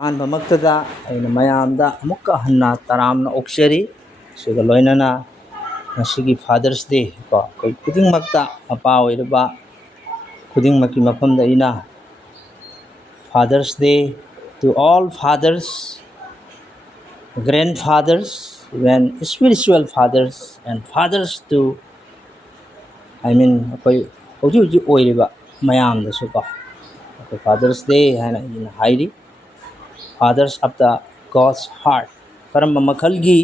ꯑꯍꯥꯟꯕꯃꯛꯇꯗ ꯑꯩꯅ ꯃꯌꯥꯝꯗ ꯑꯃꯨꯛꯀ ꯍꯟꯅ ꯇꯔꯥꯝꯅ ꯑꯣꯛꯆꯔꯤ ꯁꯤꯒ ꯂꯣꯏꯅꯅ ꯉꯁꯤꯒꯤ ꯐꯥꯗꯔꯁ ꯗꯦ ꯀꯣ ꯑꯩꯈꯣꯏ ꯈꯨꯗꯤꯡꯃꯛꯇ ꯃꯄꯥ ꯑꯣꯏꯔꯤꯕ ꯈꯨꯗꯤꯡꯃꯛꯀꯤ ꯃꯐꯝꯗ ꯑꯩꯅ fathers day to all fathers grandfathers and spiritual fathers and fathers to ꯑꯩꯈꯣꯏ ꯍꯧꯖꯤꯛ ꯍꯧꯖꯤꯛ ꯑꯣꯏꯔꯤꯕ ꯃꯌꯥꯝꯗꯁꯨ ꯀꯣ ꯑꯩꯈꯣꯏ ꯐꯥꯗꯔꯁ ꯗꯦ ꯍꯥꯏꯅ ꯑꯩꯅ ꯍꯥꯏꯔꯤ fathers of the God's heart ꯀꯔꯝꯕ ꯃꯈꯜꯒꯤ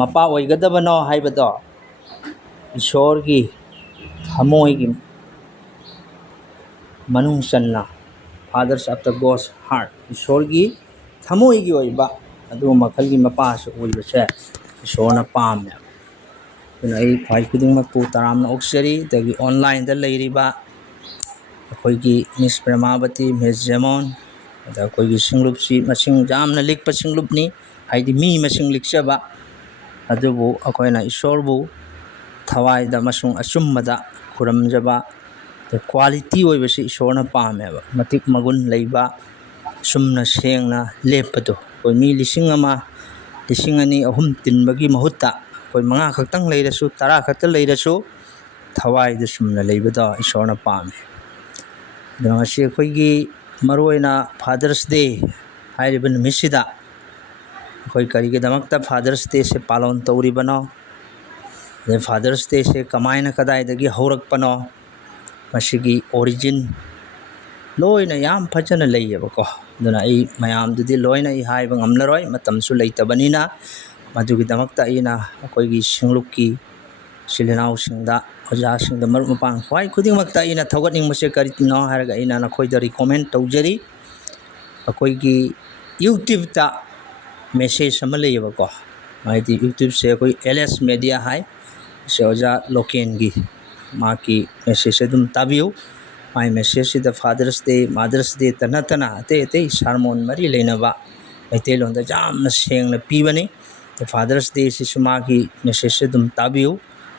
ꯃꯄꯥ ꯑꯣꯏꯒꯗꯕꯅꯣ ꯍꯥꯏꯕꯗꯣ ꯏꯁꯣꯔꯒꯤ ꯊꯃꯣꯏꯒꯤ ꯃꯅꯨꯡ ꯆꯟꯅ fathers of the God's heart ꯏꯁꯣꯔꯒꯤ ꯊꯃꯣꯏꯒꯤ ꯑꯣꯏꯕ ꯑꯗꯨꯒꯨꯝꯕ ꯃꯈꯜꯒꯤ ꯃꯄꯥꯁꯨ ꯑꯣꯏꯕꯁꯦ ꯏꯁꯣꯔꯅ ꯄꯥꯝꯃꯦ ꯑꯗꯨꯅ ꯑꯩ ꯈ꯭ꯋꯥꯏ ꯈꯨꯗꯤꯡꯃꯛꯄꯨ ꯇꯔꯥꯝꯅ ꯑꯣꯛꯆꯔꯤ ꯑꯗꯒꯤ ꯑꯣꯟꯂꯥꯏꯟꯗ ꯂꯩꯔꯤꯕ ꯑꯩꯈꯣꯏꯒꯤ ꯃꯤꯁ ꯄ꯭ꯔꯦꯃꯥꯕꯇꯤ ꯃꯤꯁ ꯖꯦꯃꯣꯟ ꯑꯗ ꯑꯩꯈꯣꯏꯒꯤ ꯁꯤꯡꯂꯨꯞꯁꯤ ꯃꯁꯤꯡ ꯌꯥꯝꯅ ꯂꯤꯛꯄ ꯁꯤꯡꯂꯨꯞꯅꯤ ꯍꯥꯏꯗꯤ ꯃꯤ ꯃꯁꯤꯡ ꯂꯤꯛꯆꯕ ꯑꯗꯨꯕꯨ ꯑꯩꯈꯣꯏꯅ ꯏꯁꯣꯔꯕꯨ ꯊꯋꯥꯏꯗ ꯑꯃꯁꯨꯡ ꯑꯆꯨꯝꯕꯗ ꯈꯨꯔꯨꯝꯖꯕ ꯀ꯭ꯋꯥꯂꯤꯇꯤ ꯑꯣꯏꯕꯁꯤ ꯏꯁꯣꯔꯅ ꯄꯥꯝꯃꯦꯕ ꯃꯇꯤꯛ ꯃꯒꯨꯟ ꯂꯩꯕ ꯆꯨꯝꯅ ꯁꯦꯡꯅ ꯂꯦꯞꯄꯗꯣ ꯑꯩꯈꯣꯏ ꯃꯤ 1,000 1,200 3 ꯇꯤꯟꯕꯒꯤ ꯃꯍꯨꯠꯇ ꯑꯩꯈꯣꯏ 5 ꯈꯛꯇꯪ ꯂꯩꯔꯁꯨ 10 ꯈꯛꯇ ꯂꯩꯔꯁꯨ ꯊꯋꯥꯏꯗ ꯆꯨꯝꯅ ꯂꯩꯕꯗꯣ ꯏꯁꯣꯔꯅ ꯄꯥꯝꯃꯦ ꯑꯗꯨꯅ ꯉꯁꯤ ꯑꯩꯈꯣꯏꯒꯤ ꯃꯔꯨꯑꯣꯏꯅ ꯐꯥꯗꯔꯁ ꯗꯦ ꯍꯥꯏꯔꯤꯕ ꯅꯨꯃꯤꯠꯁꯤꯗ ꯑꯩꯈꯣꯏ ꯀꯔꯤꯒꯤꯗꯃꯛꯇ ꯐꯥꯗꯔꯁ ꯗꯦꯁꯦ ꯄꯥꯂꯣꯟ ꯇꯧꯔꯤꯕꯅꯣ ꯑꯗꯩ ꯐꯥꯗꯔꯁ ꯗꯦꯁꯦ ꯀꯃꯥꯏꯅ ꯀꯗꯥꯏꯗꯒꯤ ꯍꯧꯔꯛꯄꯅꯣ ꯃꯁꯤꯒꯤ ꯑꯣꯔꯤꯖꯤꯟ ꯂꯣꯏꯅ ꯌꯥꯝ ꯐꯖꯅ ꯂꯩꯌꯦꯕꯀꯣ ꯑꯗꯨꯅ ꯑꯩ ꯃꯌꯥꯝꯗꯨꯗꯤ ꯂꯣꯏꯅ ꯑꯩ ꯍꯥꯏꯕ ꯉꯝꯂꯔꯣꯏ ꯃꯇꯝꯁꯨ ꯂꯩꯇꯕꯅꯤꯅ ꯃꯗꯨꯒꯤꯗꯃꯛꯇ ꯑꯩꯅ ꯑꯩꯈꯣꯏꯒꯤ ꯁꯤꯡꯂꯨꯞꯀꯤ ꯏꯆꯤꯜ ꯏꯅꯥꯎꯁꯤꯡꯗ ꯑꯣꯖꯥꯁꯤꯡꯗ ꯃꯔꯨꯞ ꯃꯄꯥꯡ ꯈ꯭ꯋꯥꯏ ꯈꯨꯗꯤꯡꯃꯛꯇ ꯑꯩꯅ ꯊꯧꯒꯠꯅꯤꯡꯕꯁꯦ ꯀꯔꯤꯅꯣ ꯍꯥꯏꯔꯒ ꯑꯩꯅ ꯅꯈꯣꯏꯗ ꯔꯤꯀꯣꯃꯦꯟ ꯇꯧꯖꯔꯤ ꯑꯩꯈꯣꯏꯒꯤ ꯌꯨꯇ꯭ꯌꯨꯕꯇ ꯃꯦꯁꯦꯖ ꯑꯃ ꯂꯩꯌꯦꯕꯀꯣ ꯍꯥꯏꯗꯤ ꯌꯨꯇ꯭ꯌꯨꯕꯁꯦ ꯑꯩꯈꯣꯏ LS ꯃꯦꯗꯤꯌꯥ ꯍꯥꯏ ꯁꯤ ꯑꯣꯖꯥ ꯂꯣꯀꯦꯟꯒꯤ ꯃꯥꯒꯤ ꯃꯦꯁꯦꯖ ꯑꯗꯨꯝ ꯇꯥꯕꯤꯌꯨ ꯃꯥꯏ ꯃꯦꯁꯦꯖꯁꯤꯗ ꯐꯥꯗꯔꯁ ꯗꯦ ꯃꯥꯗꯔꯁ ꯗꯦꯇ ꯅꯠꯇꯅ ꯑꯇꯩ ꯑꯇꯩ ꯁꯥꯔꯃꯣꯟ ꯃꯔꯤ ꯂꯩꯅꯕ ꯃꯩꯇꯩꯂꯣꯟꯗ ꯌꯥꯝꯅ ꯁꯦꯡꯅ ꯄꯤꯕꯅꯤ ꯐꯥꯗꯔꯁ ꯗꯦꯁꯤꯁꯨ ꯃꯥꯒꯤ ꯃꯦꯁꯦꯖꯁꯦ ꯑꯗꯨꯝ ꯇꯥꯕꯤꯌꯨ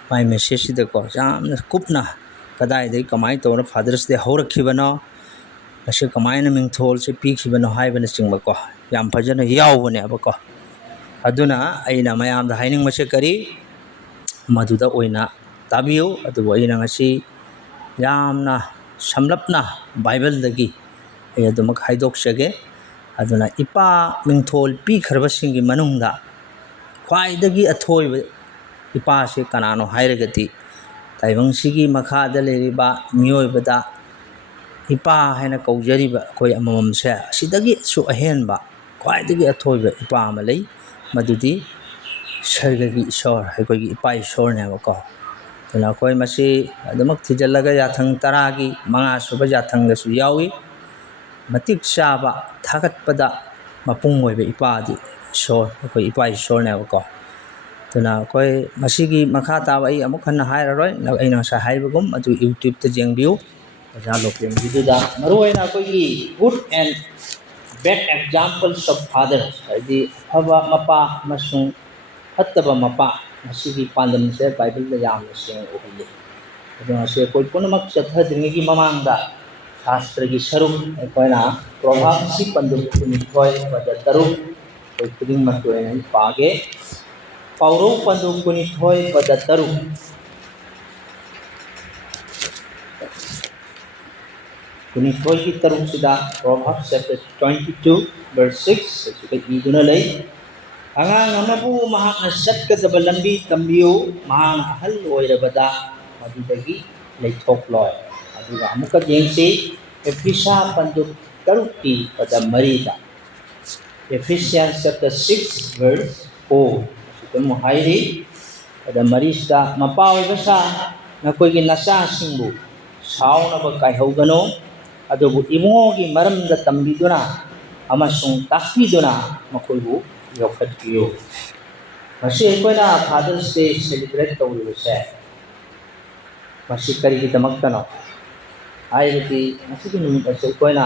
ꯃꯥꯏ ꯃꯦꯁꯦꯖꯁꯤꯗꯀꯣ ꯌꯥꯝꯅ ꯀꯨꯞꯅ ꯀꯗꯥꯏꯗꯒꯤ ꯀꯃꯥꯏꯅ ꯇꯧꯔ ꯐꯥꯗꯔꯁ ꯗꯦ ꯍꯧꯔꯛꯈꯤꯕꯅꯣ ꯃꯁꯤ ꯀꯃꯥꯏꯅ ꯃꯤꯡꯊꯣꯜꯁꯦ ꯄꯤꯈꯤꯕꯅꯣ ꯍꯥꯏꯕꯅꯆꯤꯡꯕꯀꯣ ꯌꯥꯝ ꯐꯖꯅ ꯌꯥꯎꯕꯅꯦꯕꯀꯣ ꯑꯗꯨꯅ ꯑꯩꯅ ꯃꯌꯥꯝꯗ ꯍꯥꯏꯅꯤꯡꯕꯁꯦ ꯀꯔꯤ ꯃꯗꯨꯗ ꯑꯣꯏꯅ ꯇꯥꯕꯤꯌꯨ ꯑꯗꯨꯕꯨ ꯑꯩꯅ ꯉꯁꯤ ꯌꯥꯝꯅ ꯁꯝꯂꯞꯅ ꯕꯥꯏꯕꯜꯗꯒꯤ ꯑꯩ ꯑꯗꯨꯃꯛ ꯍꯥꯏꯗꯣꯛꯆꯒꯦ ꯑꯗꯨꯅ ꯏꯄꯥ ꯃꯤꯡꯊꯣꯜ ꯄꯤꯈ꯭ꯔꯕꯁꯤꯡꯒꯤ ꯃꯅꯨꯡꯗ ꯈ꯭ꯋꯥꯏꯗꯒꯤ ꯑꯊꯣꯏꯕ ꯏꯄꯥꯁꯤ ꯀꯅꯥꯅꯣ ꯍꯥꯏꯔꯒꯗꯤ ꯇꯥꯏꯕꯪꯁꯤꯒꯤ ꯃꯈꯥꯗ ꯂꯩꯔꯤꯕ ꯃꯤꯑꯣꯏꯕꯗ ꯏꯄꯥ ꯍꯥꯏꯅ ꯀꯧꯖꯔꯤꯕ ꯑꯩꯈꯣꯏ ꯑꯃꯃꯝꯁꯦ ꯑꯁꯤꯗꯒꯤꯁꯨ ꯑꯍꯦꯟꯕ ꯈ꯭ꯋꯥꯏꯗꯒꯤ ꯑꯊꯣꯏꯕ ꯏꯄꯥ ꯑꯃ ꯂꯩ ꯃꯗꯨꯗꯤ ꯁꯔꯒꯒꯤ ꯏꯁꯣꯔ ꯑꯩꯈꯣꯏꯒꯤ ꯏꯄꯥ ꯏꯁꯣꯔꯅꯦꯕꯀꯣ ꯑꯗꯨꯅ ꯑꯩꯈꯣꯏ ꯃꯁꯤ ꯑꯗꯨꯃꯛ ꯊꯤꯖꯤꯜꯂꯒ ꯌꯥꯊꯪ 10ꯒꯤ 5ꯁꯨꯕ ꯌꯥꯊꯪꯗꯁꯨ ꯌꯥꯎꯏ ꯃꯇꯤꯛ ꯆꯥꯕ ꯊꯥꯒꯠꯄꯗ ꯃꯄꯨꯡ ꯑꯣꯏꯕ ꯏꯄꯥꯗꯤ ꯏꯁꯣꯔ ꯑꯩꯈꯣꯏ ꯏꯄꯥ ꯏꯁꯣꯔꯅꯦꯕꯀꯣ ꯑꯗꯨꯅ ꯑꯩꯈꯣꯏ ꯃꯁꯤꯒꯤ ꯃꯈꯥ ꯇꯥꯕ ꯑꯩ ꯑꯃꯨꯛ ꯍꯟꯅ ꯍꯥꯏꯔꯔꯣই ꯑꯩꯅ ꯉꯁꯥꯏ ꯍꯥꯏꯕꯒꯨꯝ ꯑꯗꯨ ꯌꯨꯇ꯭ꯌꯨꯕꯇ ꯌꯦꯡꯕꯤꯌꯨ ꯑꯣꯖꯥ ꯂꯣꯀꯦꯟꯒꯤꯗꯨꯗ ꯃꯔꯨꯑꯣꯏꯅ ꯑꯩꯈꯣꯏꯒꯤ good and bad examples of fathers ꯍꯥꯏꯗꯤ ꯑꯐꯕ ꯃꯄꯥ ꯑꯃꯁꯨꯡ ꯐꯠꯇꯕ ꯃꯄꯥ ꯃꯁꯤꯒꯤ ꯄꯥꯟꯗꯝꯁꯦ ꯕꯥꯏꯕꯜꯗ ꯌꯥꯝꯅ ꯁꯦꯡꯅ ꯎꯍꯜꯂꯤ ꯑꯗꯣ ꯉꯁꯤ ꯑꯩꯈꯣꯏ ꯄꯨꯝꯅꯃꯛ ꯆꯠꯊꯗ꯭ꯔꯤꯉꯩꯒꯤ ꯃꯃꯥꯡꯗ ꯁꯥꯁꯇ꯭ꯔꯒꯤ ꯁꯔꯨꯛ ꯑꯩꯈꯣꯏꯅ ꯄ꯭ꯔꯣꯚꯥꯞꯁꯤ ꯄꯟꯗꯨꯞ 22 ꯄꯗ 3 ꯑꯩꯈꯣꯏ ꯈꯨꯗꯤꯡꯃꯛꯀꯤ ꯑꯣꯏꯅ ꯑꯩ ꯄꯥꯒꯦ ꯄꯥꯎꯔꯧ ꯄꯟꯗꯨꯞ 22 ꯄꯗ 3 22ꯒꯤ 3 Proverbs chapter 22 verse 6 ꯑꯁꯤꯗ ꯏꯗꯨꯅ ꯂꯩ ꯑꯉꯥꯡ ꯑꯃꯕꯨ ꯃꯍꯥꯛꯅ ꯆꯠꯀꯗꯕ ꯂꯝꯕꯤ ꯇꯝꯕꯤꯌꯨ ꯃꯍꯥꯛꯅ ꯑꯍꯜ ꯑꯣꯏꯔꯕꯗ ꯃꯗꯨꯗꯒꯤ ꯂꯩꯊꯣꯛꯂꯣꯏ ꯑꯗꯨꯒ ꯑꯃꯨꯛꯀ ꯌꯦꯡꯁꯤ ꯑꯦꯐꯤꯁꯥ ꯄꯟꯗꯨꯞ 3ꯒꯤ ꯄꯗ 4ꯗ Ephesians chapter 6 verse 4 ꯑꯁꯤꯗ ꯑꯃꯨꯛ ꯍꯥꯏꯔꯤ ꯄꯗ 4ꯁꯤꯗ ꯃꯄꯥ ꯑꯣꯏꯕꯁꯥ ꯅꯈꯣꯏꯒꯤ ꯅꯆꯥꯁꯤꯡꯕꯨ ꯁꯥꯎꯅꯕ ꯀꯥꯏꯍꯧꯒꯅꯨ ꯑꯗꯨꯕꯨ ꯏꯃꯨꯡꯒꯤ ꯃꯔꯝꯗ ꯇꯝꯕꯤꯗꯨꯅ ꯑꯃꯁꯨꯡ ꯇꯥꯛꯄꯤꯗꯨꯅ ꯃꯈꯣꯏꯕꯨ ꯌꯣꯛꯈꯠꯄꯤꯌꯨ ꯃꯁꯤ ꯑꯩꯈꯣꯏꯅ ꯐꯥꯗꯔꯁ ꯗꯦ ꯁꯦꯂꯤꯕ꯭ꯔꯦꯠ ꯇꯧꯔꯤꯕꯁꯦ ꯃꯁꯤ ꯀꯔꯤꯒꯤꯗꯃꯛꯇꯅꯣ ꯍꯥꯏꯕꯗꯤ ꯃꯁꯤꯒꯤ ꯅꯨꯃꯤꯠ ꯑꯁꯤ ꯑꯩꯈꯣꯏꯅ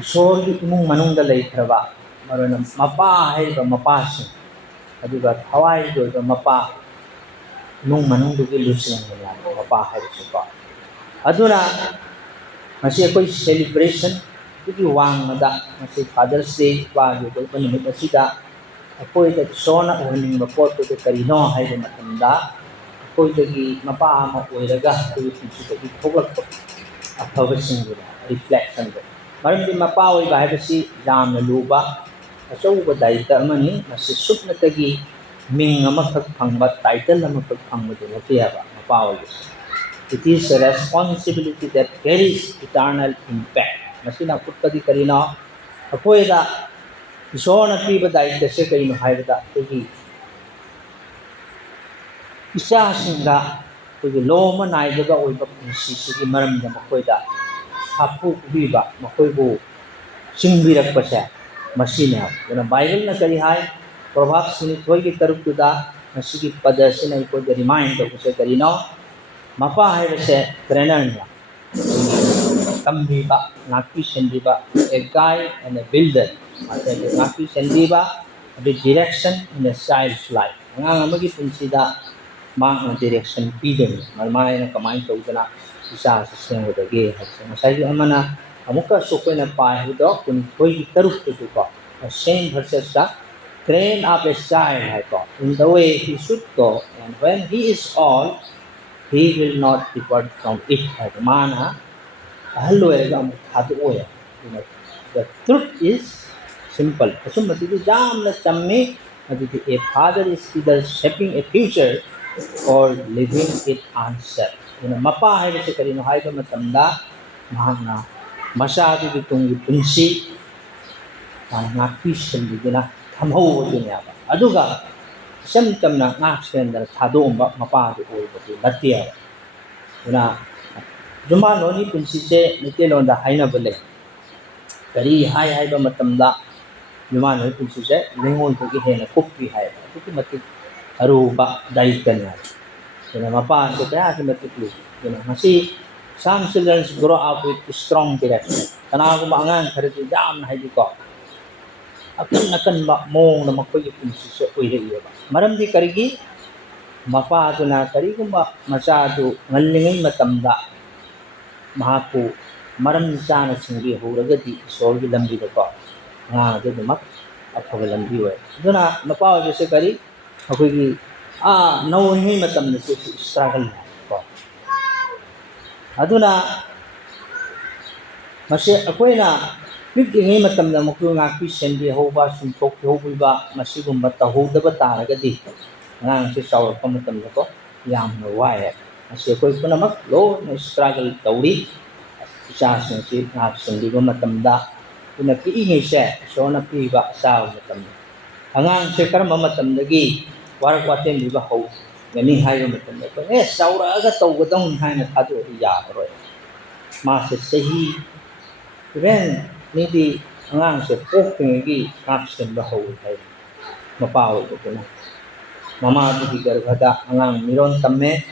ꯏꯁꯣꯔꯒꯤ ꯏꯃꯨꯡ ꯃꯅꯨꯡꯗ ꯂꯩꯈ꯭ꯔꯕ ꯃꯔꯨꯑꯣꯏꯅ ꯃꯄꯥ ꯍꯥꯏꯔꯤꯕ ꯃꯄꯥꯁꯤꯡ ꯑꯗꯨꯒ ꯊꯋꯥꯏꯒꯤ ꯑꯣꯏꯕ ꯃꯄꯥ ꯏꯃꯨꯡ ꯃꯅꯨꯡꯗꯨꯒꯤ ꯂꯨꯆꯤꯡꯕꯅꯦ ꯃꯄꯥ ꯍꯥꯏꯕꯁꯤꯀꯣ ꯑꯗꯨꯅ ꯉꯁꯤ ꯑꯩꯈꯣꯏ ꯁꯦꯂꯤꯕ꯭ꯔꯦꯁꯟ ꯈ꯭ꯋꯥꯏꯗꯒꯤ ꯋꯥꯡꯃꯗ ꯉꯁꯤ ꯐꯥꯗꯔꯁ ꯗꯦ ꯏꯄꯥꯒꯤ ꯑꯣꯏꯕ ꯅꯨꯃꯤꯠ ꯑꯁꯤꯗ ꯑꯩꯈꯣꯏꯗ ꯏꯁꯣꯔꯅ ꯎꯍꯟꯅꯤꯡꯕ ꯄꯣꯠꯇꯨꯗꯤ ꯀꯔꯤꯅꯣ ꯍꯥꯏꯕ ꯃꯇꯝꯗ ꯑꯩꯈꯣꯏꯗꯒꯤ ꯃꯄꯥ ꯑꯃ ꯑꯣꯏꯔꯒ ꯑꯩꯈꯣꯏꯒꯤ ꯄꯨꯟꯁꯤꯗꯒꯤ ꯊꯣꯛꯂꯛꯄ ꯑꯐꯕꯁꯤꯡꯗꯨꯅ ꯔꯤꯐ꯭ꯂꯦꯛꯁꯟꯗꯣ ꯃꯔꯝꯗꯤ ꯃꯄꯥ ꯑꯣꯏꯕ ꯍꯥꯏꯕꯁꯤ ꯌꯥꯝꯅ ꯂꯨꯕ ꯑꯆꯧꯕ ꯗꯥꯌꯤꯇ ꯑꯃꯅꯤ ꯃꯁꯤ ꯁꯨꯞꯅꯇꯒꯤ ꯃꯤꯡ ꯑꯃꯈꯛ ꯐꯪꯕ ꯇꯥꯏꯇꯜ ꯑꯃꯈꯛ ꯐꯪꯕꯗꯨ ꯅꯠꯇꯦ ꯍꯥꯏꯕ ꯃꯄꯥ ꯑꯣꯏꯕꯁꯤ It is a responsibility that carries eternal impact. Masina utkadi karina akoida isona piba daitya se karino haibada tegi isa singa tegi loma naidaga oiba punsi sigi maramda makoida hapu biba makoibu singbirakpase masina yana Bible na kari hai Proverbs ni thoigi tarukda masigi padasina ikoida remind tawse karino Mapa haibase trainer niya tambiba ngakpi sendiba a guide and a builder ngakpi sendiba the direction in a child's life ngang amagi punsida mang na direction pidon malmay na kamay tawdana isa sa sengudage hasa masay amana amuka sukoi na pahido kun thoi taruk to ko same verses sa train up a child hai ko in the way he should go and when he is old he will not depart from it. Mana, the truth is simple. A father is either shaping a future or living it unshaped. Mapa hai se karino hai ba matamda mahana masadu di tungi punsi ngakpi sendina thamho dunya ba. Aduga Sam na ngaksen da thadomba mapa di oibati natia una jumano ni punsise nitelon da haina bale kari hai ba matamda jumano punsise lengon to ki hena koppi hai tuki mati aruba daitan ya una mapa se kaya se mati lu una masi some children grow up with strong direction kana ko angan kharati jam hai di ko akan ba mong na makoy punsise oire ba Maramdi karigi mapa na karigumba masadu ngalingay matamda mahapu maram sana singgi huragati sorgi lambi ko nga do mak apaga lambi we duna mapa jese kari akogi nawhi matamda se struggle ko aduna mase akoina Pigingay matamda mukyo ngakpi sendi hoba sumtok hoba masigumba tahudaba taragadi ngang si sawar pa matamda ko yam no wire asi ko namak lo na struggle tawri isa si ngak sendi ko matamda pinakiingay siya so na piba saw matamda ngang si karma matamdagi warak waten diba ho ngani hayo matamda ko sawra aga tawgadong hay na thado iya roy masa sahi Even nidi ngang se pokenge kapsen bahaw hai mapaw ko na mama di gargada ngang miron tamme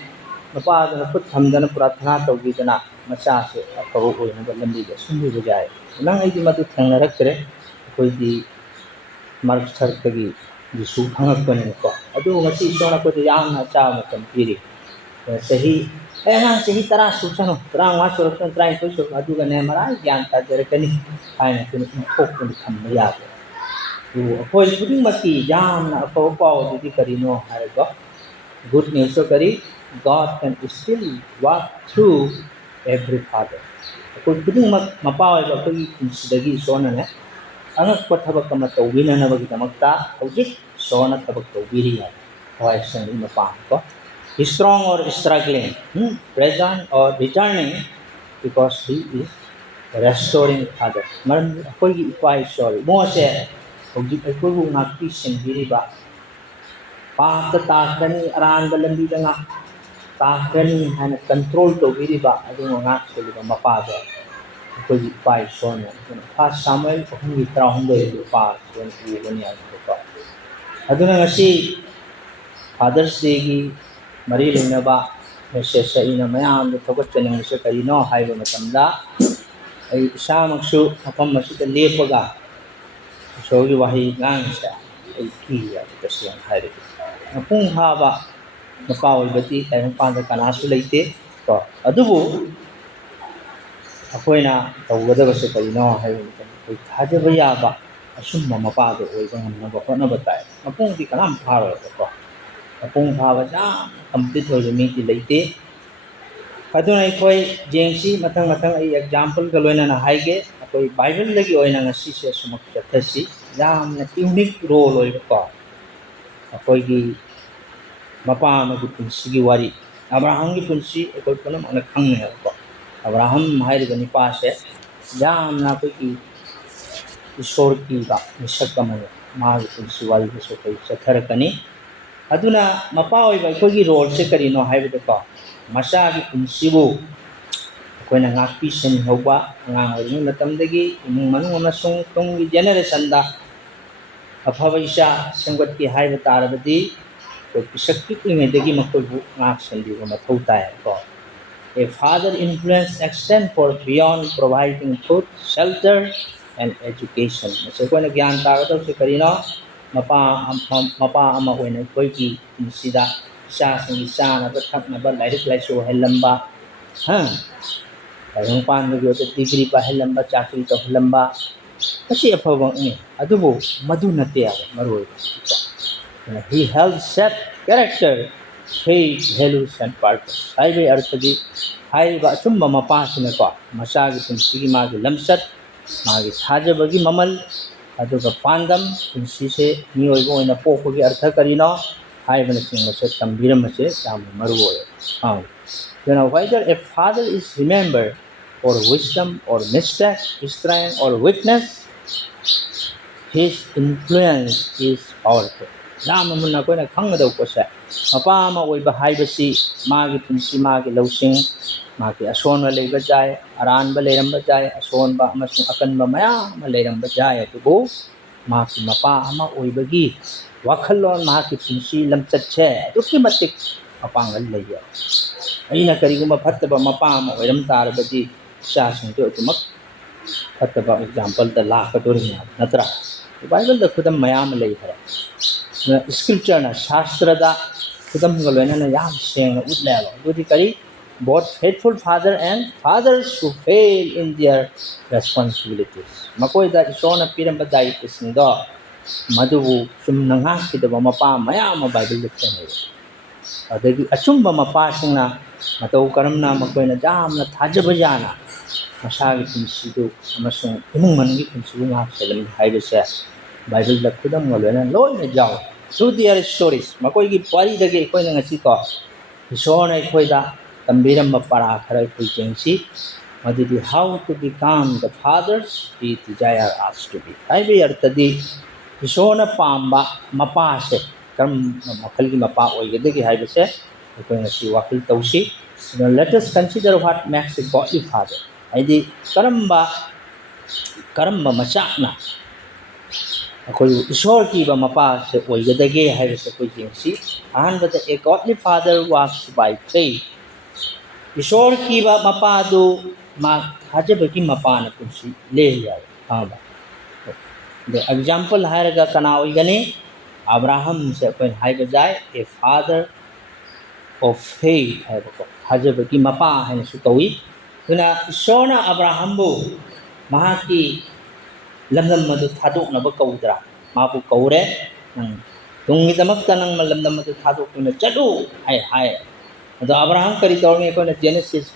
mapa na put thamdana prathana tawgidana macha se akaw ko na lambi ga sumbi bajai nang ai di matu thangna rakre koi di mark sarkagi jisu thangak bane ko adu ngasi sona ko yam na cha ma tampiri sahi ngang sahi tara susano rang wa sursan trai ko so adu ga ne mara gyan ta jarakani ai na kun thok kun thamma ya Apoi puding mati jam na pau di karino harga good news so kari God can still walk through every father. Apoi puding mapawai ba kagi sidagi sona ne angak pathabak kama tawina na bagi tamakta ojik sona tabak tawiri ya why sen mapa ko strong or struggling present or returning because he is restoring father maram apoi gi ipai sorry mo se Ojik aku ngakpi sendiri ba pa takani aran balambi nga takani hana control to biri ba adu ngak sulu ba mapada ko pa sona pa Samuel ko ngi trahundo ito pa kon ko niya ko pa adu nga si Father's Day gi mariling na ba message sa ina mayam thogot chanang sa kaino hay ba matamda ay isa magsu apam masita lepaga So you wahi ngang siya ay kiya kasi ang hari. Napung haba napawal bati ay panda kanasu laite ko. Adubo ꯑꯩꯈꯣꯏꯅ ꯇꯧꯒꯗꯕꯁꯦ ꯀꯔꯤꯅꯣ ꯍꯥꯏꯕ ꯃꯇꯝꯗ ꯑꯩꯈꯣꯏ ꯊꯥꯖꯕ ꯌꯥꯕ ꯑꯆꯨꯝꯕ ꯃꯄꯥꯗꯣ ꯑꯣꯏꯕ ꯉꯝꯅꯕ ꯍꯣꯠꯅꯕ ꯇꯥꯏ ꯃꯄꯨꯡꯗꯤ ꯀꯅꯥꯝ ꯐꯥꯔꯣꯏꯕꯀꯣ ꯃꯄꯨꯡ ꯐꯥꯕ ꯌꯥꯝ ꯀꯝꯄ꯭ꯂꯤꯠ ꯑꯣꯏꯕ ꯃꯤꯗꯤ ꯂꯩꯇꯦ ꯑꯗꯨꯅ ꯑꯩꯈꯣꯏ ꯌꯦꯡꯁꯤ ꯃꯊꯪ ꯃꯊꯪ ꯑꯩ ꯑꯦꯛꯖꯥꯝꯄꯜꯒ ꯂꯣꯏꯅꯅ ꯍꯥꯏꯒꯦ ꯑꯩꯈꯣꯏ ꯕꯥꯏꯕꯜꯗꯒꯤ ꯑꯣꯏꯅ ꯉꯁꯤꯁꯦ ꯁꯨꯃꯛ ꯆꯠꯊꯁꯤ ꯌꯥꯝꯅ ꯌꯨꯅꯤꯛ ꯔꯣꯜ ꯑꯣꯏꯕꯀꯣ ꯑꯩꯈꯣꯏꯒꯤ ꯃꯄꯥ ꯑꯃꯒꯤ ꯄꯨꯟꯁꯤꯒꯤ ꯋꯥꯔꯤ ꯑꯕ꯭ꯔꯥꯍꯝꯒꯤ ꯄꯨꯟꯁꯤ ꯑꯩꯈꯣꯏ ꯄꯨꯝꯅꯃꯛꯅ ꯈꯪꯅꯩꯕꯀꯣ ꯑꯕ꯭ꯔꯥꯍꯝ ꯍꯥꯏꯔꯤꯕ ꯅꯨꯄꯥꯁꯦ ꯌꯥꯝꯅ ꯑꯩꯈꯣꯏꯒꯤ ꯏꯁꯣꯔ ꯀꯤꯕ ꯃꯤꯁꯛ ꯑꯃꯅꯤ ꯃꯥꯒꯤ ꯄꯨꯟꯁꯤ ꯋꯥꯔꯤꯗꯨꯁꯨ ꯑꯩꯈꯣꯏ ꯆꯠꯊꯔꯛꯀꯅꯤ ꯑꯗꯨꯅ ꯃꯄꯥ ꯑꯣꯏꯕ ꯑꯩꯈꯣꯏꯒꯤ ꯔꯣꯜꯁꯦ ꯀꯔꯤꯅꯣ ꯍꯥꯏꯕꯗꯀꯣ ꯃꯆꯥꯒꯤ ꯄꯨꯟꯁꯤꯕꯨ ꯑꯩꯈꯣꯏꯅ ꯉꯥꯛꯄꯤ ꯁꯦꯟꯍꯧꯕ ꯑꯉꯥꯡ ꯑꯣꯏꯔꯤꯉꯩ ꯃꯇꯝꯗꯒꯤ ꯏꯃꯨꯡ ꯃꯅꯨꯡ ꯑꯃꯁꯨꯡ ꯇꯨꯡꯒꯤ ꯖꯦꯅꯦꯔꯦꯁꯟꯗ ꯑꯐꯕ ꯏꯆꯥ ꯁꯦꯝꯒꯠꯀꯦ ꯍꯥꯏꯕ ꯇꯥꯔꯕꯗꯤ ꯑꯩꯈꯣꯏ ꯄꯤꯁꯛ ꯄꯤꯛꯂꯤꯉꯩꯗꯒꯤ ꯃꯈꯣꯏꯕꯨ ꯉꯥꯛ ꯁꯦꯟꯕꯤꯕ ꯃꯊꯧ ꯇꯥꯏꯀꯣ A father influence extend for beyond providing food, shelter, and education. ꯃꯁꯤ ꯑꯩꯈꯣꯏꯅ ꯒ꯭ꯌꯥꯟ ꯇꯥꯒꯗꯕꯁꯦ ꯀꯔꯤꯅꯣ ꯃꯄꯥ ꯑꯃ ꯑꯣꯏꯅ ꯑꯩꯈꯣꯏꯒꯤ ꯄꯨꯟꯁꯤꯗ ꯏꯆꯥꯁꯤꯡꯒꯤ ꯆꯥꯅꯕ ꯊꯛꯅꯕ ꯂꯥꯏꯔꯤꯛ ꯂꯥꯏꯁꯨ ꯑꯣꯏꯍꯜꯂꯝꯕ ꯇꯥꯏꯕꯪꯄꯥꯟꯕꯒꯤ ꯑꯣꯏꯕ ꯗꯤꯒ꯭ꯔꯤ ꯄꯥꯏꯍꯜꯂꯝꯕ ꯆꯥꯀꯔꯤ ꯇꯧꯍꯜꯂꯝꯕ ꯃꯁꯤ ꯑꯐꯕꯃꯛꯅꯤ ꯑꯗꯨꯕꯨ ꯃꯗꯨ ꯅꯠꯇꯦꯕ ꯃꯔꯨꯑꯣꯏꯕ He helped set character, faith, values, and purpose. ꯍꯥꯏꯕꯒꯤ ꯑꯔꯊꯗꯤ ꯍꯥꯏꯔꯤꯕ ꯑꯆꯨꯝꯕ ꯃꯄꯥꯁꯤꯅꯀꯣ ꯃꯆꯥꯒꯤ ꯄꯨꯟꯁꯤꯒꯤ ꯃꯥꯒꯤ ꯂꯝꯆꯠ ꯃꯥꯒꯤ ꯊꯥꯖꯕꯒꯤ ꯃꯃꯜ ꯑꯗꯨꯒ ꯄꯥꯟꯗꯝ ꯄꯨꯟꯁꯤꯁꯦ ꯃꯤꯑꯣꯏꯕ ꯑꯣꯏꯅ ꯄꯣꯛꯄꯒꯤ ꯑꯔꯊ ꯀꯔꯤꯅꯣ ꯍꯥꯏꯕꯅꯆꯤꯡꯕꯁꯦ ꯇꯝꯕꯤꯔꯝꯕꯁꯦ ꯌꯥꯝꯅ ꯃꯔꯨ ꯑꯣꯏ ꯑꯗꯨꯅ whether a father is remembered for wisdom or mistake, strength or weakness, his influence is powerful. ꯌꯥꯝꯅ ꯃꯨꯟꯅ ꯑꯩꯈꯣꯏꯅ ꯈꯪꯒꯗꯕ ꯄꯣꯠꯁꯦ ꯃꯄꯥ ꯑꯃ ꯑꯣꯏꯕ ꯍꯥꯏꯕꯁꯤ ꯃꯥꯒꯤ ꯄꯨꯟꯁꯤ ꯃꯥꯒꯤ ꯂꯧꯁꯤꯡ ꯃꯥꯒꯤ ꯑꯁꯣꯟꯕ ꯂꯩꯕ ꯌꯥꯏ ꯑꯔꯥꯟꯕ ꯂꯩꯔꯝꯕ ꯌꯥꯏ ꯑꯁꯣꯟꯕ ꯑꯃꯁꯨꯡ ꯑꯀꯟꯕ ꯃꯌꯥꯝ ꯑꯃ ꯂꯩꯔꯝꯕ ꯌꯥꯏ ꯑꯗꯨꯕꯨ ꯃꯍꯥꯛꯀꯤ ꯃꯄꯥ ꯑꯃ ꯑꯣꯏꯕꯒꯤ ꯋꯥꯈꯜꯂꯣꯟ ꯃꯍꯥꯛꯀꯤ ꯄꯨꯟꯁꯤ ꯂꯝꯆꯠꯁꯦ ꯑꯗꯨꯛꯀꯤ ꯃꯇꯤꯛ ꯃꯄꯥꯡꯒꯜ ꯂꯩꯌꯦ ꯑꯩꯅ ꯀꯔꯤꯒꯨꯝꯕ ꯐꯠꯇꯕ ꯃꯄꯥ ꯑꯃ ꯑꯣꯏꯔꯝ ꯇꯥꯔꯕꯗꯤ ꯏꯆꯥꯁꯤꯡꯗꯨ ꯑꯗꯨꯃꯛ ꯐꯠꯇꯕ ꯑꯦꯛꯖꯥꯝꯄꯜꯗ ꯂꯥꯛꯀꯗꯣꯔꯤꯅꯤ ꯅꯠꯇ꯭ꯔꯥ ꯕꯥꯏꯕꯜꯗ ꯈꯨꯗꯝ ꯃꯌꯥꯝ ꯑꯃ ꯂꯩꯈ꯭ꯔꯦ ꯁ꯭ꯀ꯭ꯔꯤꯞꯆꯔꯅ ꯁꯥꯁꯇ꯭ꯔꯗ ꯈꯨꯗꯝꯒ ꯂꯣꯏꯅꯅ ꯌꯥꯝ ꯁꯦꯡꯅ ꯎꯠꯂꯦꯕ ꯑꯗꯨꯗꯤ ꯀꯔꯤ both faithful father and fathers who fail in their responsibilities ꯃꯈꯣꯏꯗ ꯏꯁꯣꯔꯅ ꯄꯤꯔꯝꯕ ꯗꯥꯏꯇꯁꯤꯡꯗꯣ ꯃꯗꯨꯕꯨ ꯆꯨꯝꯅ ꯉꯥꯛꯈꯤꯗꯕ ꯃꯄꯥ ꯃꯌꯥꯝ ꯑꯃ ꯕꯥꯏꯕꯜꯗ ꯊꯦꯡꯅꯩ ꯑꯗꯒꯤ ꯑꯆꯨꯝꯕ ꯃꯄꯥꯁꯤꯡꯅ ꯃꯇꯧ ꯀꯔꯝꯅ ꯃꯈꯣꯏꯅ ꯌꯥꯝꯅ ꯊꯥꯖꯕ ꯌꯥꯅ ꯃꯁꯥꯒꯤ ꯄꯨꯟꯁꯤꯗꯨ ꯑꯃꯁꯨꯡ ꯏꯃꯨꯡ ꯃꯅꯨꯡꯒꯤ ꯄꯨꯟꯁꯤꯕꯨ ꯉꯥꯛꯆꯒꯅꯤ ꯍꯥꯏꯕꯁꯦ ꯕꯥꯏꯕꯜꯗ ꯈꯨꯗꯝꯒ ꯂꯣꯏꯅ ꯂꯣꯏꯅ ꯌꯥꯎꯏ through their stories ꯃꯈꯣꯏꯒꯤ ꯋꯥꯔꯤꯗꯒꯤ ꯑꯩꯈꯣꯏꯅ ꯉꯁꯤꯀꯣ ꯏꯁꯣꯔꯅ ꯑꯩꯈꯣꯏꯗ ꯇꯝꯕꯤꯔꯝꯕ ꯄꯔꯥ ꯈꯔ ꯑꯩꯈꯣꯏ ꯌꯦꯡꯁꯤ ꯃꯗꯨꯗꯤ how to become the fathers we desire us to be ꯍꯥꯏꯕꯒꯤ ꯑꯔꯊꯗꯤ ꯏꯁꯣꯔꯅ ꯄꯥꯝꯕ ꯃꯄꯥꯁꯦ ꯀꯔꯝꯕ ꯃꯈꯜꯒꯤ ꯃꯄꯥ ꯑꯣꯏꯒꯗꯒꯦ ꯍꯥꯏꯕꯁꯦ ꯑꯩꯈꯣꯏ ꯉꯁꯤ ꯋꯥꯈꯜ ꯇꯧꯁꯤ let us consider what makes a godly father ꯍꯥꯏꯗꯤ ꯀꯔꯝꯕ ꯃꯆꯥꯛꯅ ꯑꯩꯈꯣꯏꯕꯨ ꯏꯁꯣꯔ ꯀꯤꯕ ꯃꯄꯥꯁꯦ ꯑꯣꯏꯒꯗꯒꯦ ꯍꯥꯏꯕꯁꯦ ꯑꯩꯈꯣꯏ ꯌꯦꯡꯁꯤ ꯑꯍꯥꯟꯕꯗ a godly father walks by faith ꯏꯁꯣꯔ ꯀꯤꯕ ꯃꯄꯥꯗꯨ ꯃꯥ ꯊꯥꯖꯕꯒꯤ ꯃꯄꯥꯅ ꯄꯨꯟꯁꯤ ꯂꯦꯜꯂꯤ ꯍꯥꯏꯕ ꯑꯗꯣ ꯑꯦꯛꯖꯥꯝꯄꯜ ꯍꯥꯏꯔꯒ ꯀꯅꯥ ꯑꯣꯏꯒꯅꯤ ꯑꯕ꯭ꯔꯥꯍꯝꯁꯦ ꯑꯩꯈꯣꯏꯅ ꯍꯥꯏꯕ ꯌꯥꯏ a father of faith ꯍꯥꯏꯕꯀꯣ ꯊꯥꯖꯕꯒꯤ ꯃꯄꯥ ꯍꯥꯏꯅꯁꯨ ꯀꯧꯏ ꯑꯗꯨꯅ ꯏꯁꯣꯔꯅ ꯑꯕ꯭ꯔꯥꯍꯝꯕꯨ ꯃꯍꯥꯛꯀꯤ ꯂꯝꯗꯝ ꯑꯗꯨ ꯊꯥꯗꯣꯛꯅꯕ ꯀꯧꯗ꯭ꯔꯥ ꯃꯥꯕꯨ ꯀꯧꯔꯦ ꯅꯪ ꯇꯨꯡꯒꯤꯗꯃꯛꯇ ꯅꯪ ꯂꯝꯗꯝ ꯑꯗꯨ ꯊꯥꯗꯣꯛꯇꯨꯅ ꯆꯠꯂꯨ ꯍꯥꯏ ꯑꯗꯣ ꯑꯕ꯭ꯔꯥꯍꯝ ꯀꯔꯤ ꯇꯧꯔꯅꯤ ꯑꯩꯈꯣꯏꯅ ꯖꯦꯅꯦꯁꯤꯁ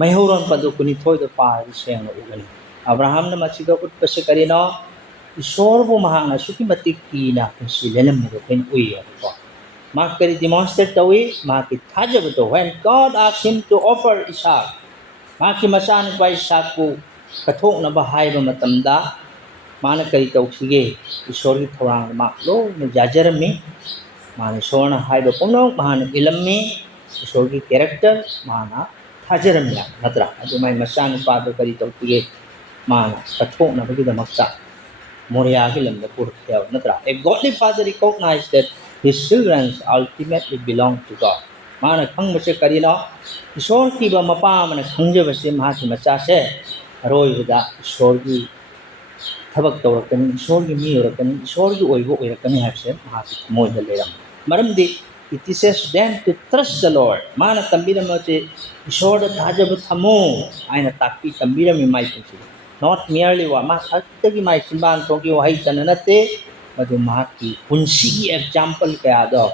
ꯃꯩꯍꯧꯔꯣꯟ ꯄꯟꯗꯨ 22ꯗ ꯄꯥꯔꯗꯤ ꯁꯦꯡꯅ ꯎꯒꯅꯤ ꯑꯕ꯭ꯔꯥꯍꯝꯅ ꯃꯁꯤꯗ ꯎꯠꯄꯁꯦ ꯀꯔꯤꯅꯣ ꯏꯁꯣꯔꯕꯨ ꯃꯍꯥꯛꯅ ꯑꯁꯨꯛꯀꯤ ꯃꯇꯤꯛ ꯀꯤꯅ ꯄꯨꯟꯁꯤ ꯂꯦꯜꯂꯝꯕꯗꯣ ꯑꯩꯈꯣꯏꯅ ꯎꯏꯌꯦꯕꯀꯣ ꯃꯍꯥꯛ ꯀꯔꯤ ꯗꯤꯃꯣꯟꯁꯇ꯭ꯔꯦꯠ ꯇꯧꯏ ꯃꯍꯥꯛꯀꯤ ꯊꯥꯖꯕꯗꯣ when God asked him to offer Isaac ꯃꯍꯥꯛꯀꯤ ꯃꯆꯥꯅꯨꯄꯥ ꯏꯁꯥꯛꯄꯨ ꯀꯠꯊꯣꯛꯅꯕ ꯍꯥꯏꯕ ꯃꯇꯝꯗ ꯃꯥꯅ ꯀꯔꯤ ꯇꯧꯈꯤꯒꯦ ꯏꯁꯣꯔꯒꯤ ꯊꯧꯔꯥꯡꯗ ꯃꯥ ꯂꯣꯏꯅ ꯌꯥꯖꯔꯝꯃꯤ ꯃꯥꯅ ꯏꯁꯣꯔꯅ ꯍꯥꯏꯕ ꯄꯨꯝꯅꯃꯛ ꯃꯥꯅ ꯏꯜꯂꯝꯃꯤ ꯏꯁꯣꯔꯒꯤ ꯀꯦꯔꯦꯛꯇꯔ ꯃꯥꯅ ꯊꯥꯖꯔꯝꯃꯤ ꯅꯠꯇ꯭ꯔꯥ ꯑꯗꯨ ꯃꯥꯏ ꯃꯆꯥꯅꯨꯄꯥꯗꯣ ꯀꯔꯤ ꯇꯧꯈꯤꯒꯦ ꯃꯥꯅ ꯀꯠꯊꯣꯛꯅꯕꯒꯤꯗꯃꯛꯇ ꯃꯣꯔꯤꯌꯥꯒꯤ ꯂꯝꯗ ꯄꯨꯔꯛꯈꯤꯕ ꯅꯠꯇ꯭ꯔꯥ a godly father recognized that his children ultimately belong to God ꯃꯥꯅ ꯈꯪꯕꯁꯦ ꯀꯔꯤꯅꯣ ꯏꯁꯣꯔ ꯀꯤꯕ ꯃꯄꯥ ꯑꯃꯅ ꯈꯪꯖꯕꯁꯦ ꯃꯍꯥꯛꯀꯤ ꯃꯆꯥꯁꯦ ꯑꯔꯣꯏꯕꯗ ꯏꯁꯣꯔꯒꯤ ꯊꯕꯛ ꯇꯧꯔꯛꯀꯅꯤ ꯏꯁꯣꯔꯒꯤ ꯃꯤ ꯑꯣꯏꯔꯛꯀꯅꯤ ꯏꯁꯣꯔꯒꯤ ꯑꯣꯏꯕ ꯑꯣꯏꯔꯛꯀꯅꯤ ꯍꯥꯏꯕꯁꯦ ꯃꯍꯥꯛꯀꯤ ꯊꯃꯣꯏꯗ ꯂꯩꯔꯝꯃꯤ ꯃꯔꯝꯗꯤ it teaches them to trust the Lord. Mana tambirama che ishorda thajaba thamo aina takpi tambirami mai punsi. Not merely wa ma hattagi mai simban thogi wahai chananate madu mahaki punsi example kaya do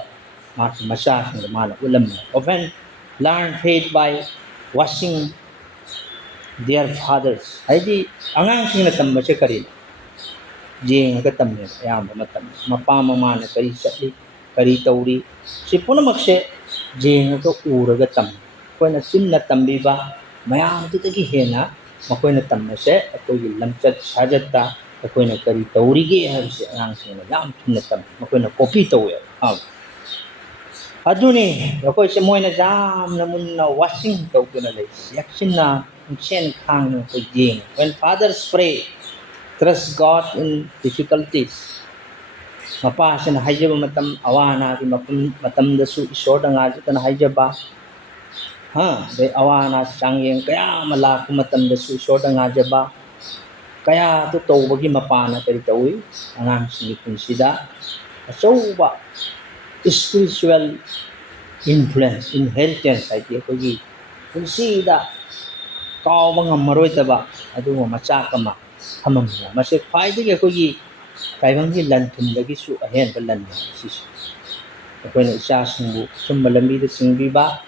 mahaki masas ng mana ulam. Often learn faith by watching their fathers. Haidi angang sing na tamba che karin. Jeng ka tamne ayamba matam mapa mama na kari satli kari tauri si punamakse jeng ka uraga tam ko na sim na tambiba mayam tutagi hena makoy na tamse akoy lamchat sajatta akoy na kari tauri ge habse ang sina yam na tam makoy na copy tawi aduni akoy se moy na jam na mun na washing taw na lay yaksin na chen khang na ko jeng when fathers pray trust God in difficulties. Mapa na haijaba matam awana ti matam da su isor da nga na haijaba. Ha, de awana sangyeng kaya malak matam da su isor da nga ba. Kaya to bagi mapa na kari tawi angang sinipun sida. So ba spiritual influence, inheritance ay ko gi. Kung sida kau mga maroy taba adu macha kama hamamya mase khwaidagi akogi kaibanggi lan thumdagi su ahen lan sisu akoina icha singbu sumba lambi da singbi ba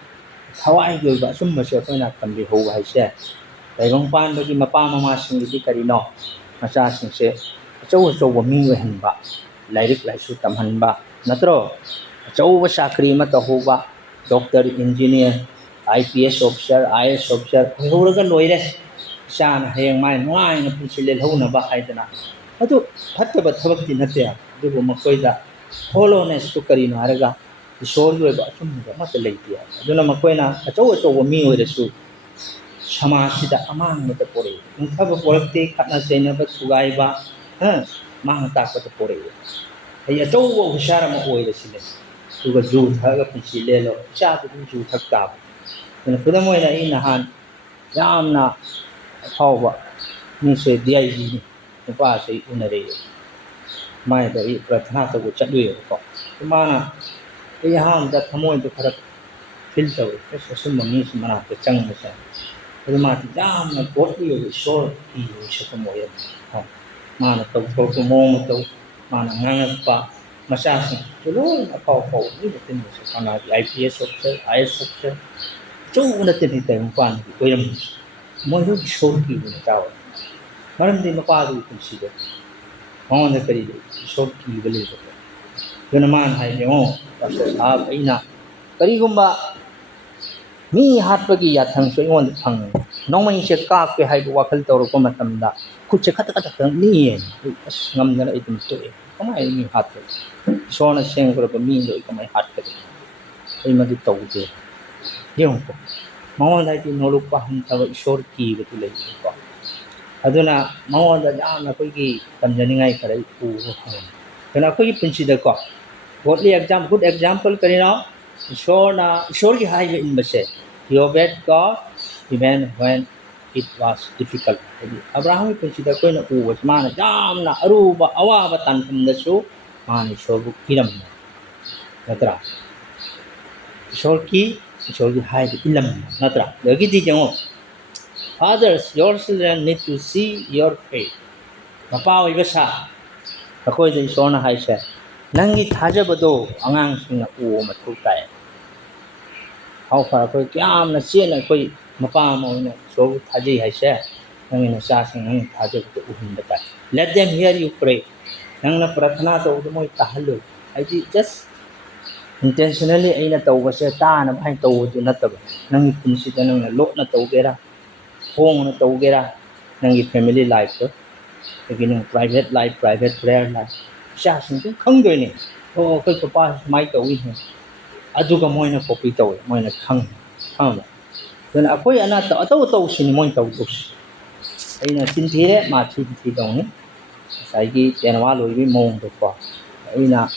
thawai goi ba sumba se akoina tambi ho hai se kaibang pan bagi mapa mama singbi karino macha singse achau achau mi we han ba lairik laisu tamhan ba natro achau ba sakri ma to ho ba doctor engineer IPS officer IS officer horaga loire sana hayang mai ngai na pusilel hona ba haidana adu phattaba thabakti natia dugo makoida hollowness to karino haraga isor go ba sumga mat leitia aduna makoina achau achau mi oiresu samasida amang mata pore thaba porakte khatna seina ba tugai ba ha mang ta ko pore ay achau hushara ma oiresile duga ju thaga pusilelo cha du ju thakta kuda mo ina inahan yamna hawba ni se DIG ni pa se unare mai da i prathana to chadwe ko mana e ham da thamo to khara fil to se sum mi mana to chang ma sa ma ti yamna ko yo so ki se ko mo ya ha mana to to mo to mana ngang pa masasa tulo na pa ni tin se kana IPS officer IS officer chung na tin hitay pan ko yam mo yo shor ki ni taw maram din pa du kun si do mo na kari shor ki bele do yo naman hay yo pastor sahab aina kari gumba mi hat pagi ya thang so yon thang nongmai se ka ke hay wakal tawr ko matam da khu che khat khat thang ni as ngam na itum to kamai mi hat so na seng ko mi do kamai hat ka ai ma di taw de yung ko mawala ti noluk pa han tawa ishor ki betul lagi ko aduna mawala jam na koi ki panjani ngai karai ku kana koi punchida ko godly good example karina ishor ki hai in base he obeyed God even when it was difficult abraham punchida koi na u was mana jam na aruba awa tan tum da su man ishor bu kiram natra ishor ki high ilam natra lagi di jango fathers your children need to see your faith mapa oi basa akoi de sona hai se nangi thaja bado angang sing na u ma thu tai how far akoi kyam na chen akoi mapa ma oi so thaji hai se nangi na sa sing nang thaja bado u hin bata let them hear you pray nang na prathana to u moi tahalu I just intentionally aina tawba se ta na bhain taw du nataba nang punsi ta nang lo na taw gera hong na taw gera nang family life to again private life private prayer life sha sing tu khang doi ni o kai papa mai taw wi adu ga moi na copy taw moi na khang khang then akoi ana taw sin moi taw tu aina tin the ma thi taw ni sai gi tenwa loi bi mong to ko aina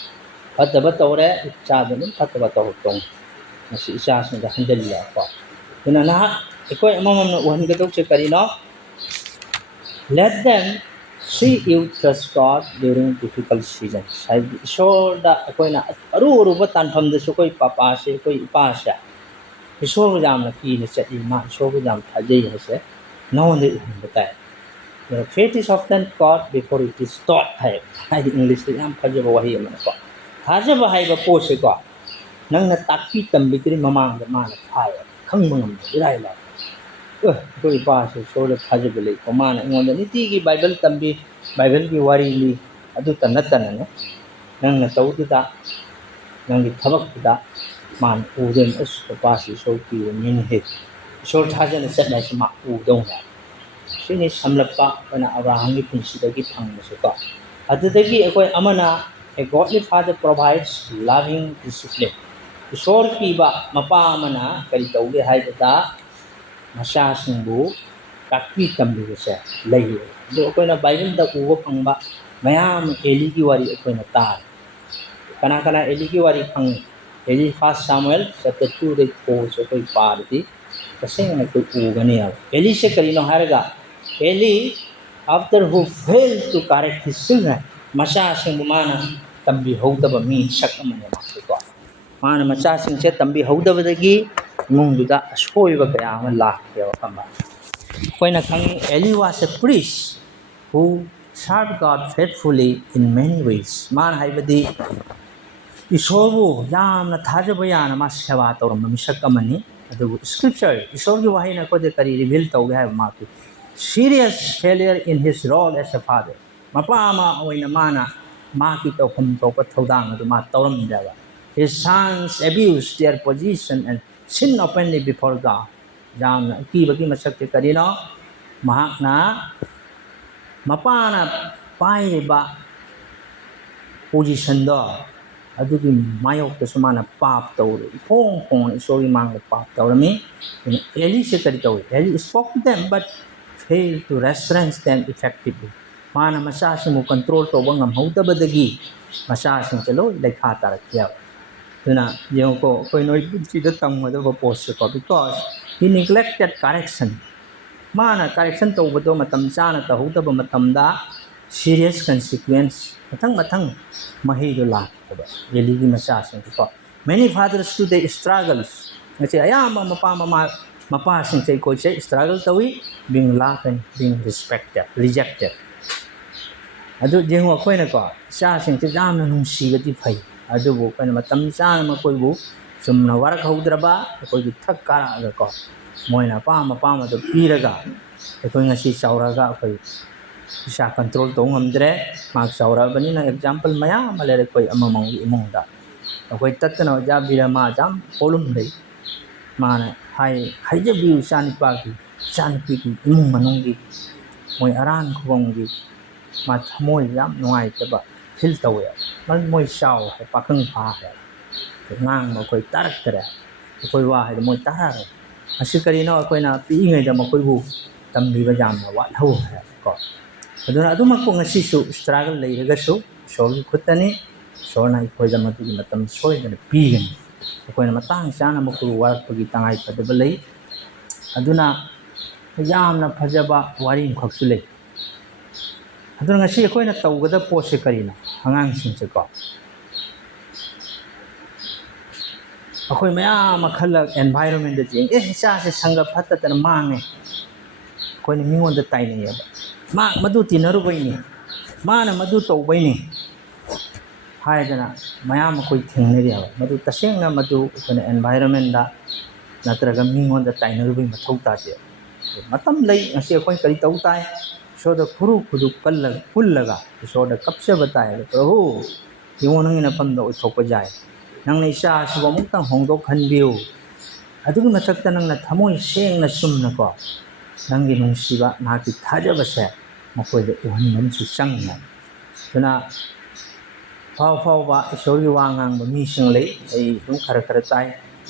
fataba tawre cha de fataba taw tong masi isa sing da handle ya ko kuna na ikoi amamam na uhan gadok se karino let them See you trust God during difficult seasons. ꯍꯥꯏꯕꯗꯤ ꯏꯁꯣꯔꯗ ꯑꯩꯈꯣꯏꯅ ꯑꯔꯨ ꯑꯔꯨꯕ ꯇꯥꯟꯐꯝꯗꯁꯨ ꯑꯩꯈꯣꯏ ꯄꯄꯥꯁꯦ ꯑꯩꯈꯣꯏ ꯏꯄꯥꯁꯦ ꯏꯁꯣꯔꯕꯨ ꯌꯥꯝꯅ ꯀꯤꯅ ꯆꯠꯂꯤ ꯃꯥ ꯏꯁꯣꯔꯕꯨ ꯌꯥꯝ ꯊꯥꯖꯩ ꯍꯥꯏꯁꯦ ꯅꯉꯣꯟꯗ ꯎꯍꯟꯕ ꯇꯥꯏ. Faith is often taught before it is taught ꯍꯥꯏꯗꯤ ꯏꯪꯂꯤꯁꯇ ꯌꯥꯝ ꯐꯖꯕ ꯋꯥꯍꯩ ꯑꯃꯅꯀꯣ. ꯊꯥꯖꯕ ꯍꯥꯏꯕ ꯄꯣꯠꯁꯦꯀꯣ ꯅꯪꯅ ꯇꯥꯛꯄꯤ ꯇꯝꯕꯤꯗ꯭ꯔꯤ ꯃꯃꯥꯡꯗ ꯃꯥꯅ ꯐꯥꯏꯌꯦ ꯈꯪꯕ ꯉꯝꯗꯦ ꯏꯔꯥꯏ ꯂꯥꯏ. ꯑꯩꯈꯣꯏ ꯏꯄꯥꯁꯦ ꯏꯁꯣꯔꯗ ꯊꯥꯖꯕ ꯂꯩꯀꯣ ꯃꯥꯅ ꯑꯩꯉꯣꯟꯗ ꯅꯨꯡꯇꯤꯒꯤ ꯕꯥꯏꯕꯜ ꯇꯝꯕꯤ ꯕꯥꯏꯕꯜꯒꯤ ꯋꯥꯔꯤ ꯂꯤ ꯑꯗꯨꯇ ꯅꯠꯇꯅꯅꯦ ꯅꯪꯅ ꯇꯧꯗꯨꯗ ꯅꯪꯒꯤ ꯊꯕꯛꯇꯨꯗ ꯃꯥꯅ ꯎꯗꯣꯏꯅꯤ ꯑꯁ ꯄꯄꯥꯁꯤ ꯏꯁꯣꯔ ꯀꯤꯕ ꯃꯤꯅꯤꯍꯦ ꯏꯁꯣꯔ ꯊꯥꯖꯅ ꯆꯠꯂꯦ ꯍꯥꯏꯁꯤ ꯃꯥ ꯎꯗꯧꯅꯦ. ꯁꯤꯅꯤ ꯁꯝꯂꯞꯄ ꯑꯩꯈꯣꯏꯅ ꯑꯕ꯭ꯔꯥꯍꯝꯒꯤ ꯄꯨꯟꯁꯤꯗꯒꯤ ꯐꯪꯕꯁꯦꯀꯣ. ꯑꯗꯨꯗꯒꯤ ꯑꯩꯈꯣꯏ ꯑꯃꯅ a godly father provides loving discipline. ꯏꯁꯣꯔ ꯀꯤꯕ ꯃꯄꯥ ꯑꯃꯅ ꯀꯔꯤ ꯇꯧꯒꯦ ꯍꯥꯏꯕꯗ ꯃꯆꯥꯁꯤꯡꯕꯨ ꯇꯥꯛꯄꯤ ꯇꯝꯕꯤꯕꯁꯦ ꯂꯩꯌꯦ. ꯑꯗꯣ ꯑꯩꯈꯣꯏꯅ ꯕꯥꯏꯕꯜꯗ ꯎꯕ ꯐꯪꯕ ꯃꯌꯥꯝ ꯑꯦꯂꯤꯒꯤ ꯋꯥꯔꯤ ꯑꯩꯈꯣꯏꯅ ꯇꯥꯔꯦ. ꯀꯅꯥ ꯀꯅꯥ ꯑꯦꯂꯤꯒꯤ ꯋꯥꯔꯤ ꯈꯪꯉꯤ? ꯑꯦꯂꯤ ꯐꯥꯔꯁ ꯁꯥꯃꯨꯑꯦꯜ ꯆꯦꯞꯇꯔ 2ꯗꯒꯤ ꯊꯣꯛꯑꯁꯨ ꯑꯩꯈꯣꯏ ꯄꯥꯔꯗꯤ तसेंगना कोई उगनेब. एली से करीनो हारेगा Eli after who fail to correct his children मचा सिंग माना तंबी हौदब मी सक अमने मासेको माना मचा सिंग से तंबी हौदबदगी इमुंगदुदा असोयब कया अमा लाखेबा खंबा. कोइना खंगी Eli was a priest who served God faithfully in many ways. मान हाइबदी ईश्वरबु यामना थाजब याना मा सेवा तौरम मिसक अमनी. अदुबु स्क्रिप्चर ईश्वरगी वाहिना कोदे करी रिवील तौगे हाइब माकी serious failure in his role as a father. मपा अमा ओइना माना माकी तौफम तौप थौदांग अदु मा तौरमदाबा. His sons abused their position and sin openly before God. यामना कीबगी मसक करीनो महाकना मपाना पाइबा पोजीशन दो अदुगी मायोक्तसु माना पाप तौर फोंग फोंग ईश्वरगी मांगदा पाप तौरमी. एली से करी तौर Eli spoke to them but failed to restrain them effectively. माना मचासिंगु कंट्रोल तौबा ngamhौदबदगी मचासिंग लो लेखा तारकिया. दुना येंको कोइ नोइ पुंसीदा तंगमदबा पोस्टको because he neglected correction. माना correction तौबदो मतम चाना तहौदबा मतमदा serious consequence मथंग मथंग महिदो लाखबा एलीगी मचासिंग को. Many fathers today struggles ngase ayama mapa mama mapa sing chai ko chai struggle tawi being laughed and being respected rejected. adu jengo koina ko cha sing che jamna nungsibati phai adu bo koina matam chana ma koi bu sumna warak haudraba koi gi thak kara ga ko moina pa ma do piraga koi ngasi chauraga koi isa control to ngamdre mak chaura bani na example maya malere koi amamang imongda koi tatna ja birama jam polum dei mana hai haije bi chani ki imung manungi moi aran khonggi ma thamoi yam nuai taba feel tawe man moi chau ha pakang pha ha ngang ma koi tarak tara koi wa ha moi tarar asi karino koi na pi ngai da ma koi bu tambi ba jam na wat ho ha ko aduna aduma ko ngasi su struggle lei ga su sogi khutani sona koi da ma tu matam soi da pi gani koi na matang chana ma ku wa pagi tangai padaba lei aduna yamna phajaba wari khaksu lei. ꯑꯗꯨꯅ ꯉꯁꯤ ꯑꯩꯈꯣꯏꯅ ꯇꯧꯒꯗꯕ ꯄꯣꯠꯁꯦ ꯀꯔꯤꯅꯣ ꯑꯉꯥꯡꯁꯤꯡꯁꯦꯀꯣ ꯑꯩꯈꯣꯏ ꯃꯌꯥꯝ ꯑꯃ ꯈꯜꯂꯒ ꯑꯦꯟꯚꯥꯏꯔꯣꯟꯃꯦꯟꯗ ꯌꯦꯡ ꯏꯆꯥꯁꯦ ꯁꯪꯒ ꯐꯠꯇꯗꯅ ꯃꯥꯡꯉꯦ ꯑꯩꯈꯣꯏꯅ ꯃꯤꯉꯣꯟꯗ ꯇꯥꯏꯅꯩꯌꯦꯕ ꯃꯗꯨ ꯇꯤꯟꯅꯔꯨꯕꯩꯅꯤ ꯃꯥꯅ ꯃꯗꯨ ꯇꯧꯕꯩꯅꯤ ꯍꯥꯏꯗꯅ ꯃꯌꯥꯝ ꯑꯩꯈꯣꯏ ꯊꯦꯡꯅꯔꯤꯑꯕ ꯃꯗꯨ ꯇꯁꯦꯡꯅ ꯃꯗꯨ ꯑꯩꯈꯣꯏꯅ ꯑꯦꯟꯚꯥꯏꯔꯣꯟꯃꯦꯟꯗ ꯅꯠꯇ꯭ꯔꯒ ꯃꯤꯉꯣꯟꯗ ꯇꯥꯏꯅꯔꯨꯕꯩ ꯃꯊꯧ ꯇꯥꯗꯦ. ꯃꯇꯝ ꯂꯩ ꯉꯁꯤ ꯑꯩꯈꯣꯏ ꯀꯔꯤ ꯇꯧ ꯇꯥꯏ ईश्वर खुरु खुदु पुल्लगा ईश्वर कपचब ताए प्रभु इमो नंगी नफमद ओथोप जाए नंग इचा सिबो अमुक्तंग होंदोखनबियु अदुगी मथक्ता नंगना थमोय सेंगना सुमनको नंगी नुंसिबा नाकी थाजबसे मखोयदे उहनमसु चंगना दुना फाव फावबा ईश्वरगी वांगांग मीसिंग लई आई दुम खर खर ताई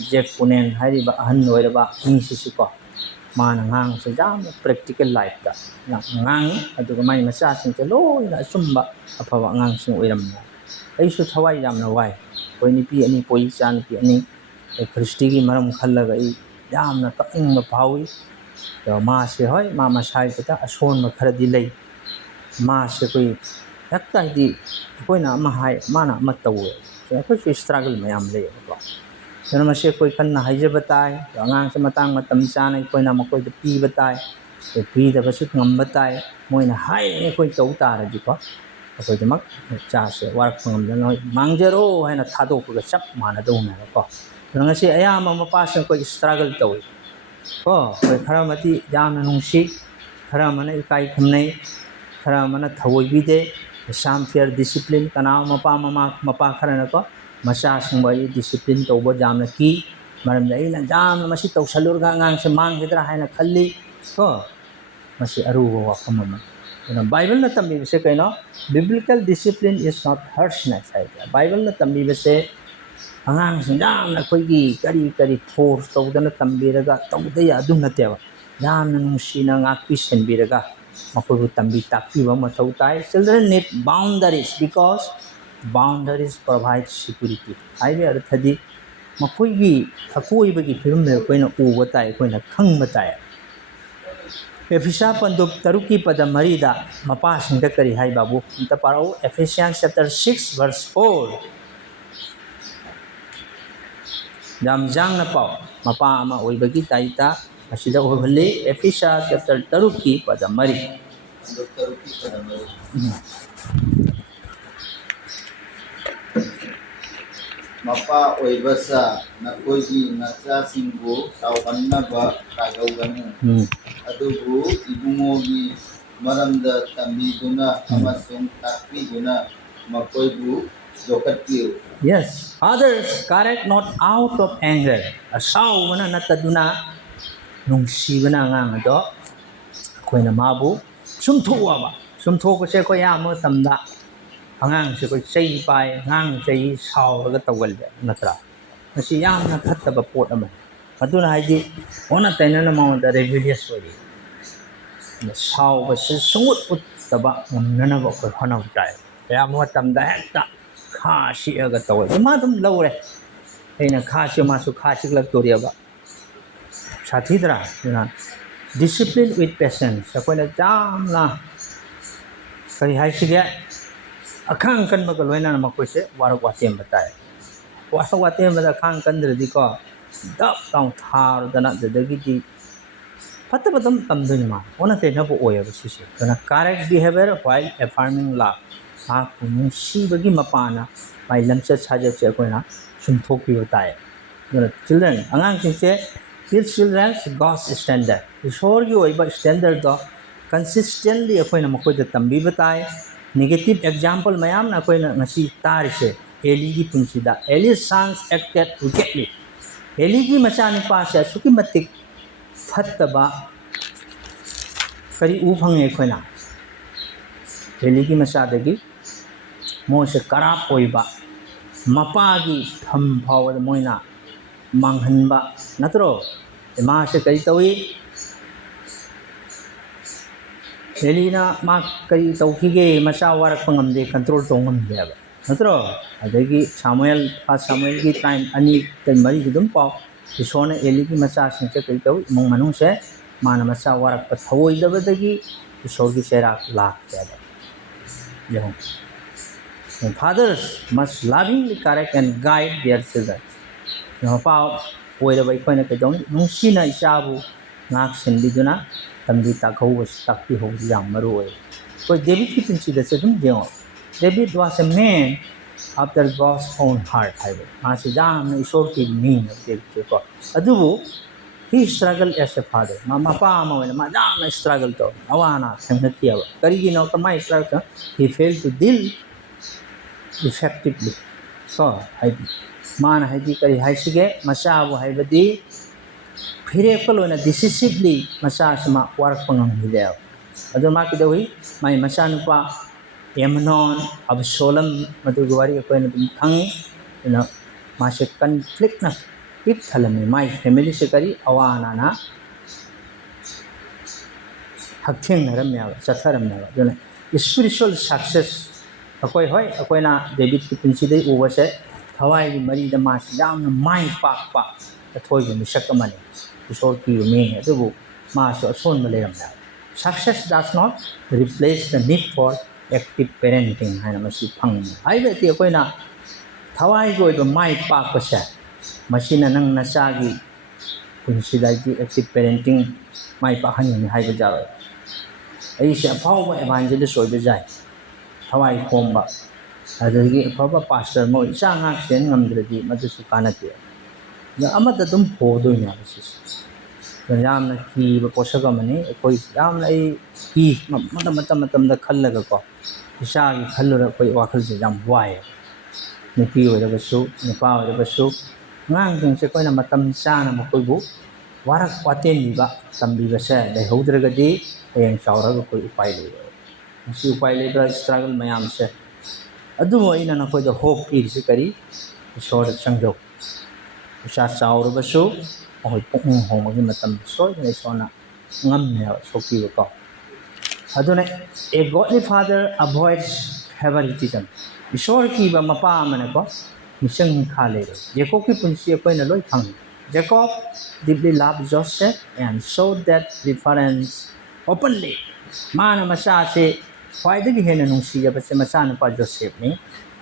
जेक पुनेन हारिबा अहन ओइरबा मीसिसिको मान ngang se jam practical life da ngang aduga mai macha sing te loi na sumba afawa ngang sing oiram na ai su thawai jam na wai koi ni pi ani poi chan pi ani kristi gi maram khallaga ai jam na kaping ma pawi to ma se hoi ma sai ta ason ma khara di lei मासे कोई हेक्ता है अखोना माना तौए अखोई struggle ma'am लेको मसे कोई कन्ना हाइजब ताई आगांग से मतंग मतम चाना अखोना मखोइद पीब ताई पीदबसु ngamba ताई मोइना हाई अखोई तौ तारदिको अखोइदमक चासे वारक ngमदना मांगजरो हैना थादोपगा चप मानदौनाको ngasi ayama mapasang कोई स्ट्रगल तौई को कोई खरा मती यामना नुंसी खरा मना इकाई खमनै खरा मना थवोइबिदे साम फेयर डिसिप्लिन कना मपा खरा को मचा संबई डिसिप्लिन तौब जामना की मरम लेना जाम मसी तौसलुरगा ngang से मांगगदरा हैना खल्ली को मसी अरुबो वाफम म बाइबल न तम्बी से कइनो biblical discipline is not harshness है बाइबल न तम्बी से आगांग से जामना कोई करी करी फोर्स तौदना तम्बीरगा तौदे यादुम नतेबा जामना नुंसीना ngakpi senbiraga makoibu tambi takpiba mathau tai children need boundaries because boundaries provide security haibe arthadi makoigi akoibagi firumne koina uba tai koina khangba tai Ephesians pandub taruki pada marida mapa singda kari hai babu ta parau Ephesians chapter 6 verse 4 jam jang na pau mapa ama oibagi taita asida ohli Ephesians chapter taruki pada mari mapa oibasa na koigi nacha singbu saukanna ba kagawganu adubu ibungogi maramda tambiduna amasung takpiduna makoibu jokatliu. Yes, others correct not out of anger. Asaw mana nataduna nung sibana ngang ado koina mabu sumthuwa ba sumtho ko se ko ya mo tamda angang se ko sei pai ngang sei saw ga tawal natra masi yam na khatta ba pot ama aduna haidi ona taina na ma da rebellious wori saw ba se sungut ut taba nana ba ko hana tai ya mo tamda hekta kha si aga tawal ma dum lawre aina kha si ma su kha chik lak toriya साथीदरा discipline with patience अखोना जामना कई हाइसिगे अखांग कन मग लोइना मकोसे वारक वातेम बताए वारक वातेम बदा अखांग कंद्रदि को दप ताउ थार दना जदगिदि फत बदम तमदुनि मा ओना तेनबो ओयब सिसे तना correct behaviour while affirming love हा कुनु सिबगी मपाना माइ लमसे साजे से अखोना सुमथोकि बताए children अंगांग सिंसे Teach children God's standard. Ishor की ओइबा standard दो consistently अखोइना मखोइदा तंबी बताए negative example मयाम ना अखोइना ngasi तारिसे एली की पुंसीदा Eli's sons acted wickedly. Eli की मचानी पासे सुकी मतिक फत्तबा करी उफंगे अखोइना एली की मचादगी मोसे कराप ओइबा मपागी थम फावद मोइना मांगहनबा नत्रो मासे कई तौई एलीना मा कई तौखिगे मचा वारक पंगमदे कंट्रोल तोंगमदे नत्रो अदगी सामुएल की टाइम अनि तै मरी दुम पाव इसोने एली की मचा सिंचे कई तौ मंग मनु से मान मचा वारक प थवोई दबदगी इसोर की सेरा लाख जादा यहो fathers must lovingly correct and guide their children pav ओइरब अखोइना कदौनी नुंसीना इचाबु ngak senbiduna tambi takhau takpi ho yang maru oi ko David ki pinchi da sedum deo David was a man after God's own heart haibe masi jam na isor ki mean David ko adubu he struggled as a father mama pa ma wena ma jam na struggle to awana thanghatia kari gi no kamai struggle he failed to deal effectively so मान है करी हाइसिगे मचाबु हाइबदी फिरेपल ओना decisively मचा समा वारक पंगम हिले अदो मा किदोहि माइ मचा नुपा एमनोन अबसोलम मदुगवारी कोइन खंगी ना मासे कॉन्फ्लिक्ट ना पिक थलमे माइ फैमिली से करी अवाना ना हक्थिंग नरम्या चथरम्या जोने स्पिरिचुअल सक्सेस अकोइ होय अकोइना डेविड की पिंसिदे उवसे हवाई मरी मास माई पाक अथोब मिसक इसोर की मे मास असोन लेरम success does not replace the need for active parenting haina masi phangni haibeti akoina thawai go iba mai pakpase masina nang nasagi punsidagi active parenting mai pakhani haiba jaro ai se phawba evangelist oiba jai thawai khomba adagi phaba pastor mo isa ngak sen ngamdradi madusu kanate ya amata dum hodoina bisi yamna ki ba posaga mani koi yamna ai ki matam da khallaga ko isa gi khallura koi wakhal je jam wai nupi oida basu nupa oida basu ngang jing se koina matam sana ma koi bu warak waten ba tambi ba se dai hodraga di ayang chaura ga koi upai le si upai le da struggle mayam se adu mo ina na koi da hope ki se kari ishor changjo isa chaura basu oi pokung hongmagi matam soi nei sona ngamne soki ko aduna a godly father avoids favoritism ishor ki ba mapa amane ko mission khale jacob ki punsi ko na loi phang jacob deeply loved joseph and showed that preference openly mana masa se khwaidagi hena nungsi ya base masa na pa joseph ni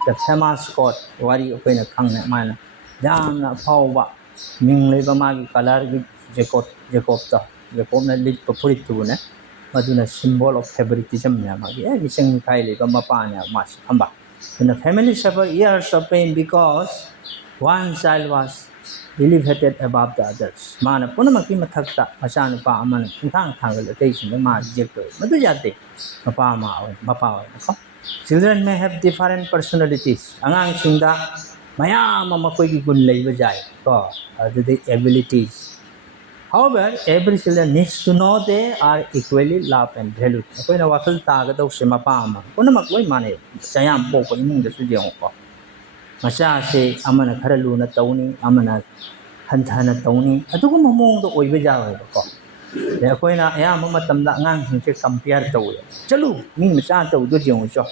the famous quote wari ko na khang na mana jamna phawba ming leba magi color gi jacob na lit popurit tu ne maduna symbol of favoritism ne magi gi sing khai leba mapa ne mas amba the family suffered years of pain because one child was elevated above the others mana punamaki mathakta masanu pa amana thang thangal attention ma reject madu jate mapa ko children may have different personalities angang singda mayam makoi gi gun leiba jai ko the abilities however every children needs to know they are equally loved and valued koi na wakal ta ga dau se mapa ama punamak loi mane chayam po ko imung da su jeng ko masa se amana khara lu na tawni amana hanthana tawni atugu mamong do oiba jawa ko le koi na ya mama tamda ngang sing se compare taw chalu ni masa taw do jeng so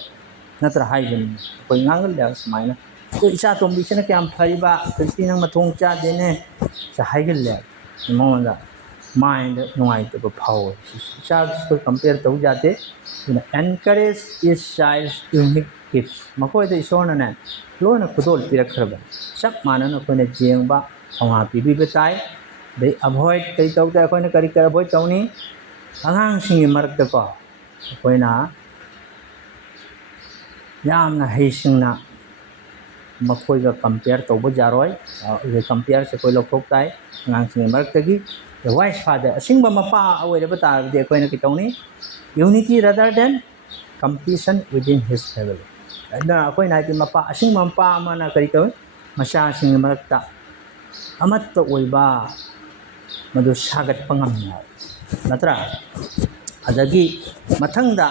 natra haijin koi ngangal da smaina तो इसा तो बिचना क्या हम फरीबा कृष्ण नंग मतों चा देने सहायगल ले मोंदा माइंड नुआई तो पाओ इसा को कंपेयर तो जाते एनकरेज इस चाइल्ड्स यूनिक गिफ्ट्स मकोय दे सोना ने लोना खुदोल पिरक खरबा सब मानन को ने जेंबा थवा पीबी बताय दे अवॉइड कई तो को ने करी कर अवॉइड तौनी अंगांग सिंग मरक को कोइना यामना हेसिंगना मकोय का कंपेयर तो जारोय ये कंपेयर से कोई लोग ताई ngang sing marktagi the wise father asingba mapa awai ba tar de koina ki tawni unity rather than competition within his family na koi na ti mapa asing mapa amana kari taw masa sing marakta amat to oiba madu sagat pangam na natra adagi mathangda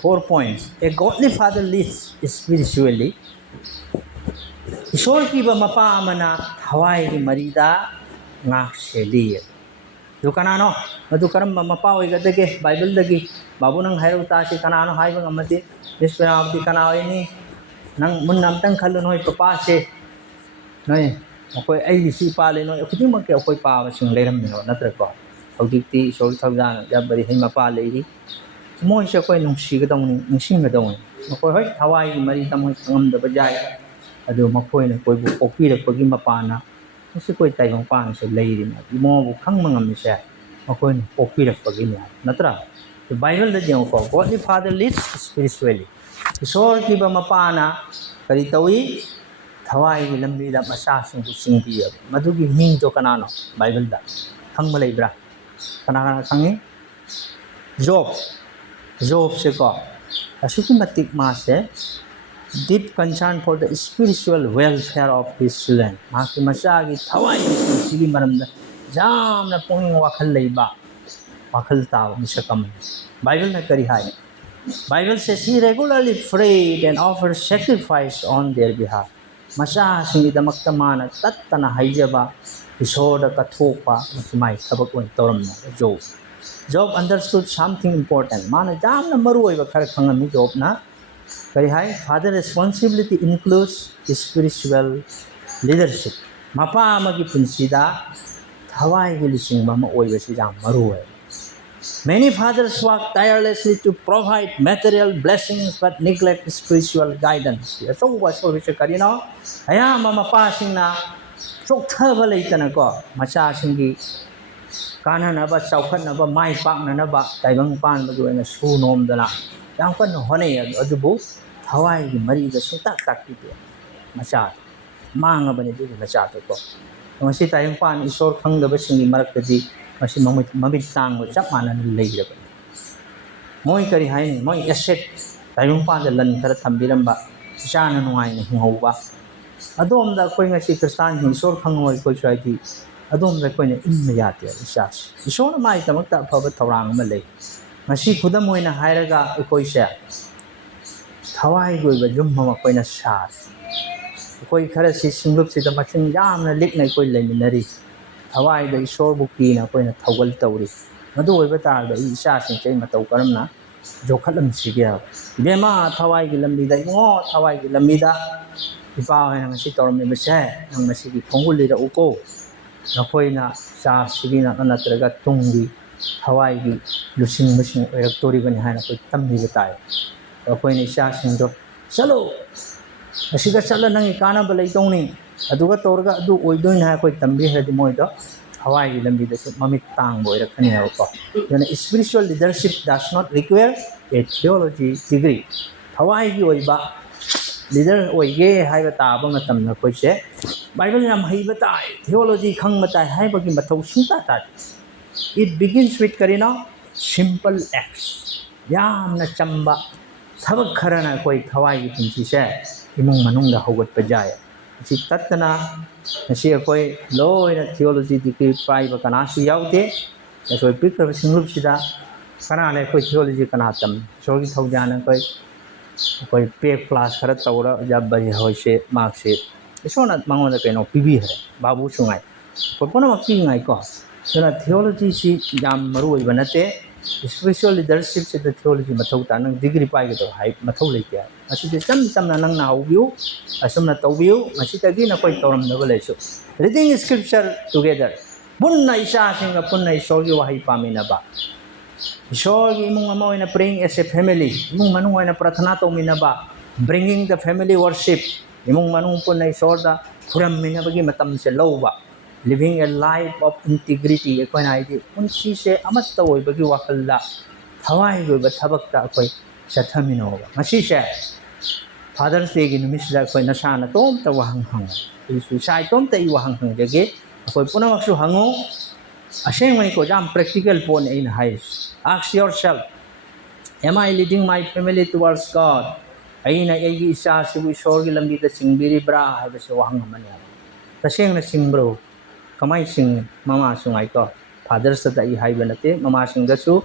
4 points a godly father leads spiritually ईश्वर की मपा मना हवाई की मरीदा ngak seli du kanano madu karam mapa oigadage bible dagi babu nang hairu ta si kanano haiba ngamati bisperamti kanawai ni nang mun nam tang khalun hoi papa se noi akoi ai si pa le noi khuding mak akoi pa sing leram no natra ko hojikti sol thawjan ya bari hai mapa le hi moi se koi nung si ga dong ning sing ga dong akoi hoi hawai mari tam hoi ngam da bajai adu makoi na koi bu kopi ra pagi mapa na si koi tai bang pan se lei ri ma mo bu khang mangam mi se makoi na kopi ra pagi na natra the bible da jeng ko godly father leads spiritually ईश्वर की मपा ना करी तवी थवाई की लंबी दा मसा सिंह सिंगी मधु की हिंग जो कनानो बाइबल दा खंग मलई ब्रा कना खंगी जॉब से को असुकी मतिक मा से deep concern for the spiritual welfare of his children मा की मसा की थवाई सिली मरम दा जाम ना पोंग वाखल लईबा वाखल ता मिसकम बाइबल ना करी हाय Bible says he regularly prayed and offered sacrifice on their behalf. Masa singi damakta mana tattana haijaba isoda kathopa mai thabak on toram na Job. Job understood something important. Mana jam na maru oiba khar khangami Job na kari hai father responsibility includes spiritual leadership. Mapa amagi punsida thawai gilising mama oiba si jam maru hai. Many fathers work tirelessly to provide material blessings but neglect spiritual guidance. Achouba soibse karino ayama mapasingna chokthaba leitana ko machasingi kananaba chawkhatnaba mai paknanaba taibang panbagi oina su nomdana yam kanna honai adubu thawai gi mari da sita takti macha mangabani du macha to ko ngasi taibang pan isor khangdaba singi maraktadi masi mamit tang chap manan leiraba moi kari haini moi asset taibang pan da lan khara thambiramba chana nuai ni hingauba adom da koi ngasi kristan hi isor khangoi koi saiti adom da koi ne inma yate isas isor mai tamak ta phaba thawrang ma lei ngasi khudam moina hairaga koi se thawai goi ba jum ma koi na sa koi khara si singlup si da machin yam na lik nai koi leminari thawai da isor buki na koi na thawal tawri madu oi ba tar da isa sing chei ma taw karam na jokhalam sigya bema thawai gi lambi da ngo thawai gi lambi da ipa hai nang si toram me se nang masi gi khongul ra uko nakoina sa sigina anatraga tungi thawai gi lusing masing electori bani hai na koi tambi batai nakoina sa sing do chalo asiga chala nang ikana balai tongni aduga torga adu oidoin ha koi tambi hadi moi do thawai gi lambi da se mamit tang boi rakhani ha ko yana spiritual leadership does not require a theology degree thawai gi oiba leader oige haiba taba matam na koi se bible nam haiba tai theology khang matai haiba gi mathau sunta ta it begins with karina simple acts yam na chamba thabak kharana koi thawai gi pinchi se imung manung da hogot pa jaya si tatna si koi loina theology degree pai ba kana si yaute so pikra singrup sida kana le koi theology kana tam so gi thawjana koi पे class खरा तौरा जब बजे होइसे mark से इसोना मंगोन the केनो PB हरे बाबू सुंगाई कोन मक्की ngai ko sona theology si jam maru oi banate spiritual leadership se the theology mathau ta nang degree pai to hai mathau le kya asi de cham na nang na ubiu asum na tawbiu asi ta gi na koi toram na bale so reading scripture together bunna isa singa punna isogi wahi pamina ba Ishor gi imong ama oina praying as a family imong manung oina prathana to minaba bringing the family worship imong manung pun na ishor da puram minabagi matam se loba living a life of integrity ekona id unsi se amat to oi bagi wakal da thawai go ba thabak ta koi sathamino ba masi se fathers day gi numis da koi nasa na tom ta wahang hang isu sai tom ta I wahang hang ge koi punamak su hango aseng mai ko jam practical pon in high ask yourself am I leading my family towards God aina egi isa sibu shor gi lambi da singbiri bra ha ba se wahang mania taseng na singbro kamai sing mama sungai ko fathers da I hai banate mama sing da su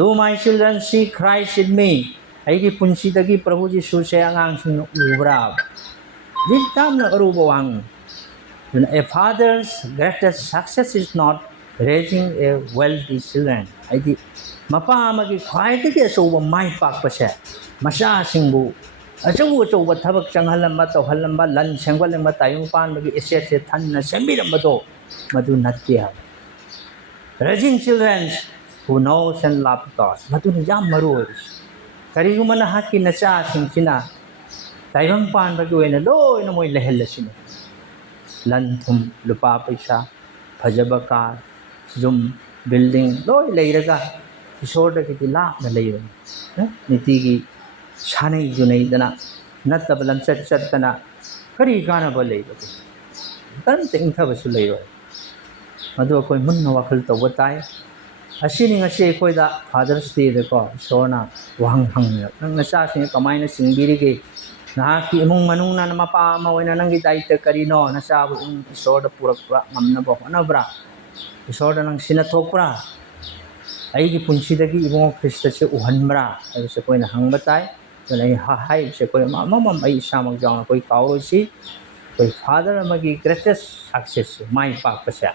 do my children see Christ in me aigi punsi da gi prabhu ji su se angang sing ubra this time na ru bawang a father's greatest success is not raising a wealthy children aidi mapa amagi khwaiti ke so mai pak pa se masha singbu achou ba thabak changhalamba to halamba lan sengwalamba tayung pan bagi asset se than na sembiram do madu natya raising children who knows and love God madu ni jam maru kari gumana hakki na cha singchina tayung pan bagi oina loi na moi lehel sina lan thum lupa paisa phajaba ka zum building loi leiraga isor da kiti la na leiro niti gi sanai junai dana natabalam chat kana kari kana ba leiro kan ting tha basu leiro madu koi munna wakal to batai asini ngase koi da fathers day da ko sona wang hang nang na sa sing kamai na singbiri ge na ki imong manung na mapa ma wena nang gi dai ta karino na sa bu isor da purak pra mamna bo na bra isor da nang sinathokpra aigi punsi dagi ibong Krista se uhanbra ai se koina hangbatai lai hai se koi mamam ai samang jang koi kauro si koi father amagi greatest success mai pa pasya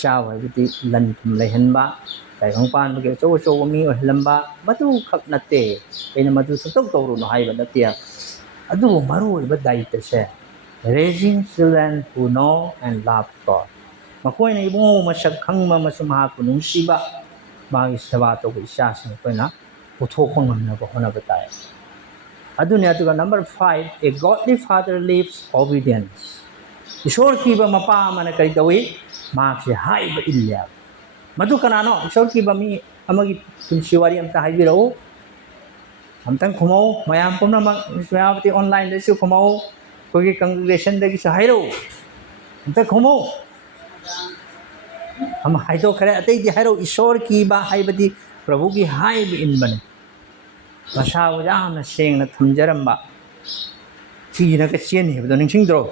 sha wa biti lan thum lai hanba kai hongpan bagi so mi lamba matu khak nate ena matu satok toru no hai ba natia adu maru ba dai ta se raising children who know and love God makoi na ibong masak khangma masamaha kunung siba मागी सेवा तौब इचासिंग अखोइना पुथोक ngамnaba honaba tae aduni atuga number 5 a godly father lives obedience ishor kiba mapa amana kari tawi maakse haiba ilya madu kanano ishor kiba mi amagi tunsi wari amta haibirau amtang khumau mayam pumna mayawati online desu khumau kogi congregation dagi sa hairo amta khumau हम हाइदो खरे अतई दि हाइरो ईश्वर की बा हाइबदी प्रभु की HYBE इन बने मसा वजाम सेंगना थमजरम्बा तीना के chain हेबदो निंसिंद्रो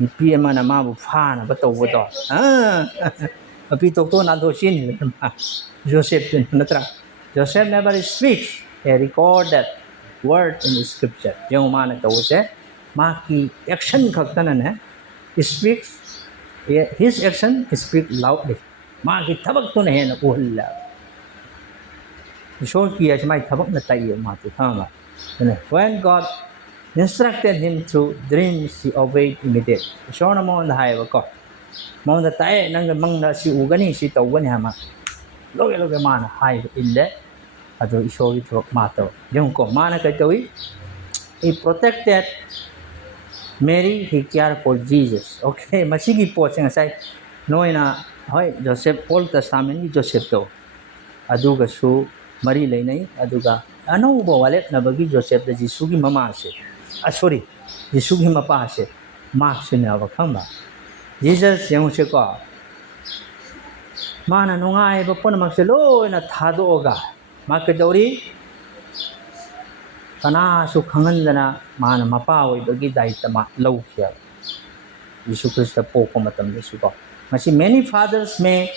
निपी अमाना माबु फाना बतौबदो अपि तोक्तो ना दो चेन हेबदो जोसेफ तुन नत्रा Joseph never speaks a recorded word in scripture जो माना तौसे मा की एक्शन खक्तन ने speaks his action speak loudly मागी थबक तो नहीं ना उहल्ला ईश्वर की ऐसे थबक न ताइए मातु थामा when God instructed him through dreams he obeyed immediately ईश्वर न मोहन हाय बको मोहन ताए नंग मंग न सी उगनी सी तौगनी हमा लोगे लोगे मान हाय इल्ले अदो ईश्वर की थबक मातो जंग को मान कहतोई he protected Mary he cared for Jesus. Okay, masigi po siya say noina hoy Joseph Old Testament ni Joseph to. Aduga su Mari lainay aduga ano ba walet na bagi Joseph da Jisu gi mama se. Sorry. Jisu gi mapa se. Mark se na ba khamba. Jesus yang se ko. Mana nungai ba pon mak se lo na thado ga. Makadori kana su khangan mana mapa oi bagi daitama laukhya Yesu Christ poko matam Yesu ko masi many fathers may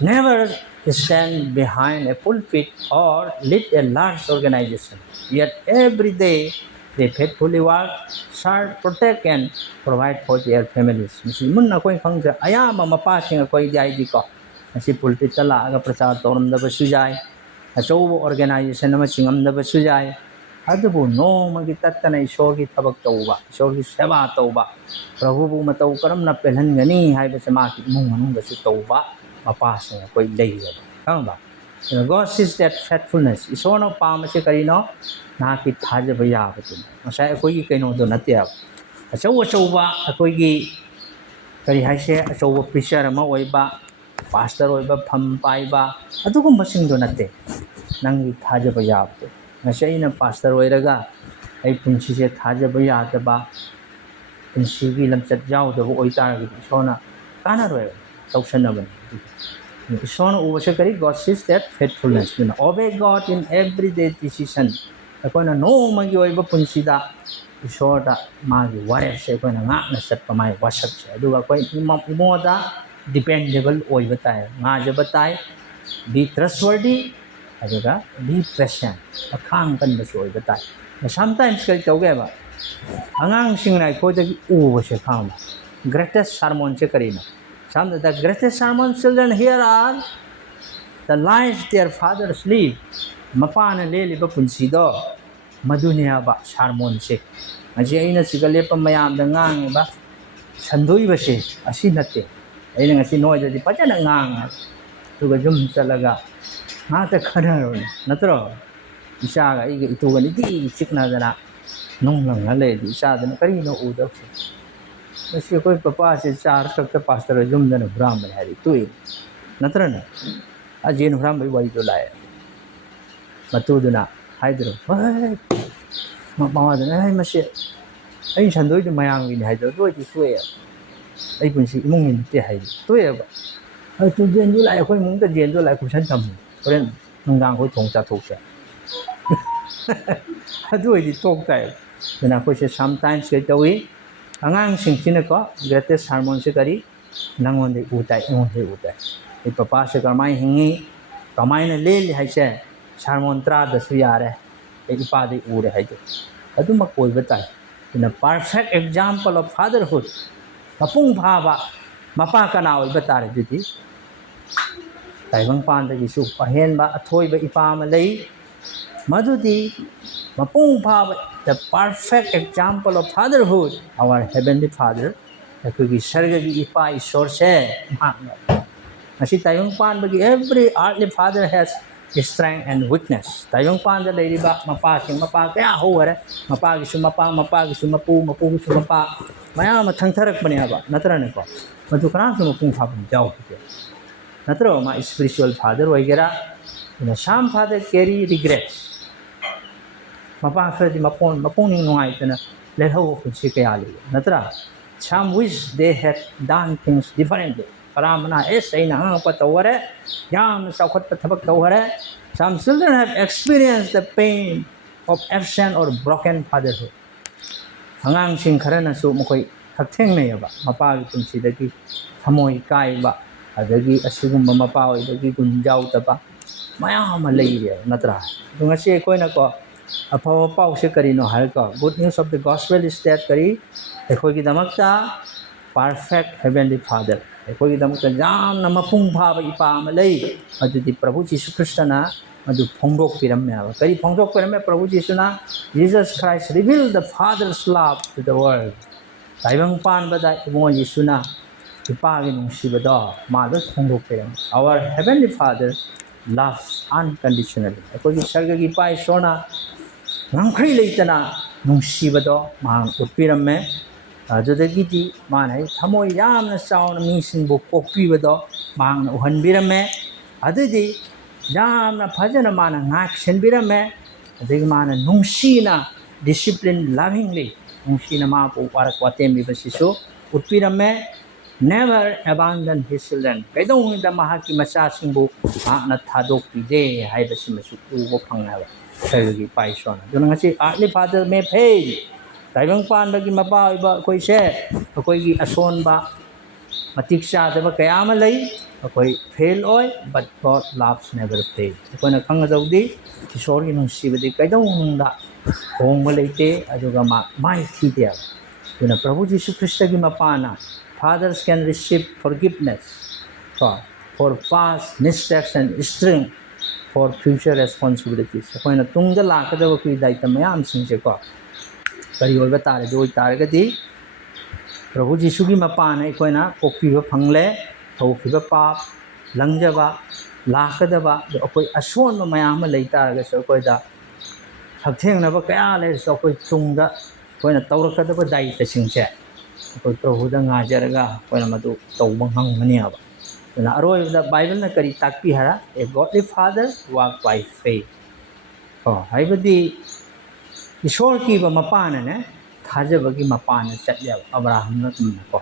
never stand behind a pulpit or lead a large organization yet every day they faithfully work serve protect and provide for their families masi munna koi khangja ayama mapa sing koi dai di ko masi pulpit la aga prachar toram da basujai achoubo organization ama chingamdaba sujai adubu no magi tattana ishor ki thabak tauba ishor ki seva tauba prabhu bu matau karam na pelhangani haiba sama ki mung manung da su tauba mapa se koi lei ba God sees that faithfulness ishor no pam se karino na ki thaja baya batu masai koi ki kaino do natia achouba koi ki kari haise achouba preacher ama oiba pastor oiba pham paiba adugum masing do nate nangi thaja baya batu ngasai na pastor oiraga ai punsi se thaja baya ta ba punsi gi lamchat jaw da bo oita gi sona kana roi tausana ban sona ubase kari God sees that faithfulness obey God in everyday decision akona no magi oiba punsi da isoda magi ware se kona nga na sat pamai wasap se aduga koi imoda dependable oiba tai nga je batai be trustworthy aduga be patient akhang kan ba soi ba tai sometimes kai tau ge ba angang sing nai ko da u ba se kham greatest sermon se karina some the greatest sermon children here are the lives their fathers live mapa na le li ba punsi do madunia ba sermon se aji aina sigale pa mayam da ngang ba sandoi ba se asi natte aina ngasi noi da di pajana ngang tuga jum chalaga Nata khana natro isa ga ige itu ga ni di chikna dana nong lang hale di isa dana kari no udak masi koi papa se char sakta pastor jum dana brahman hari tui natra na ajin hram bai wari to lai matu dana haidro ma ba dana ai masi ai sandoi de mayang ni haidro doi di tui ai punsi imong ni te hai tui ba ai tu jen ju lai koi mong ta jen ju lai ku san tam Korean nunggang ko thong cha thok cha adu di tok tai na ko se sometimes ke tawi angang sing chin ko greatest sermon se kari nangon de utai on de utai e papa se kamai hingi kamai na le hai se sermon tra da su yare e ipa de u de hai de adu ma koi batai in a perfect example of fatherhood mapung phaba mapa kana oi batare diti Taibang panda Yesu pahen ba athoy ba ipama lay madudi mapung pa the perfect example of fatherhood our heavenly father Nakugi sarga gi ipa isor se Ngasi tayong pan bagi every earthly father has strength and weakness. Tayong pan da leiriba mapa sing mapa kaya hore mapa gi sumapa mapa gi sumapu mapu gi sumapa maya ma thangtharak bani aba natra ne ko madu kana su mapung pha bum jaw ke natra ma spiritual father wagera some father carry regrets mapa khadi mapung ning nuai tana leho ku si kaya le natra some wish they had done things differently paramana aina pa taware yam saukhat pa thabak taware. Some children have experienced the pain of absent or broken fatherhood. Hangang sing kharana su mokoi thaktheng nei ba mapa gi pumsi dagi thamoi kai ba adagi asigum mapa oi dagi gunjau ta ba maya ma lei re natra dunga se koi na ko apha pau se kari no har ko good news of the gospel is that kari ekhoi gi damakta perfect heavenly father ekhoi gi damakta jam na mapung pha ba ipa ma lei adudi prabhu jisu krishna na adu phongdok piramya ba kari phongdok piramya prabhu jisu na Jesus Christ revealed the father's love to the world taibang pan ba da ibong jisu na ipa gi nungsi ba da ma da phongdok piram our heavenly father loves unconditionally ekhoi gi sarga gi pai sona ngangkhri leitana nungsi ba da ma utpiramme adudagidi manai thamoi yamna chauna misingbu kokpibado mangna uhanbirame adudi yamna phajana mana ngak senbirame adigi mana nungsina discipline lovingly nungsina ma pu warak watembi basisu utpirame never abandon his children kaidong da mahaki macha singbu na thadok pide haibasi masu ubo phangna sergi paisona dunangasi earthly father may fail taibang pan bagi mapa iba koi se koi gi ason ba matik cha da ba kaya ma lei koi fail oi but God loves never fail koi na khang jaudi kishor gi nung sibadi kaidong nung da hong ma leite aduga ma mai thi dia tuna prabhu jisu krishna gi mapa na fathers can receive forgiveness for past mistakes and strength for future responsibilities koi na tung da la ka da ki daita mayam sing se ko kari oiba tare do targadi prabhu jisu gi mapana ikoina kokpiba phangle thokhiba pap langjaba lakadaba akoi ason ma mayam lei targa so koi da thaktheng na ba kaya le so koi tungda koina tawrakadaba dai ta singche koi prabhu da ngajaraga koina madu tawbang hang mania ba na aroi da bible na kari takpi hara a godly father walk by faith haibadi ईश्वर की मपान ने थाजबगी मपान चले Abraham को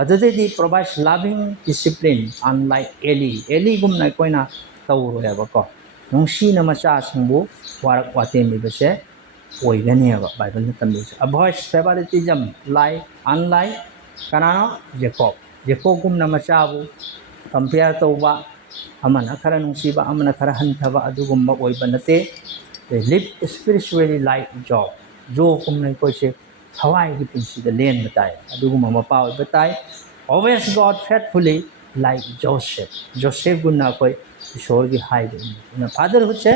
अदुदे provides loving discipline unlike Eli गुमना कोइना तौरोयबको नुंसीना मचा सिंबु वारक वातेमिबसे ओइगनेबा बाइबल न तमिस अवॉइड फेवरिटिज्म लाइक अनलाइक कनानो जेकोब गुमना मचाबु कंपेयर तौबा अमना खरा नुंसीबा अमना खरा हंथबा अदुगुम्बा ओइबा नते they live spiritually like Job. Job kumnai koi se thawai ki pinsi da len batai aduguma mapa batai always God faithfully like Joseph. Joseph gunna koi ishor gi hai na fatherhood se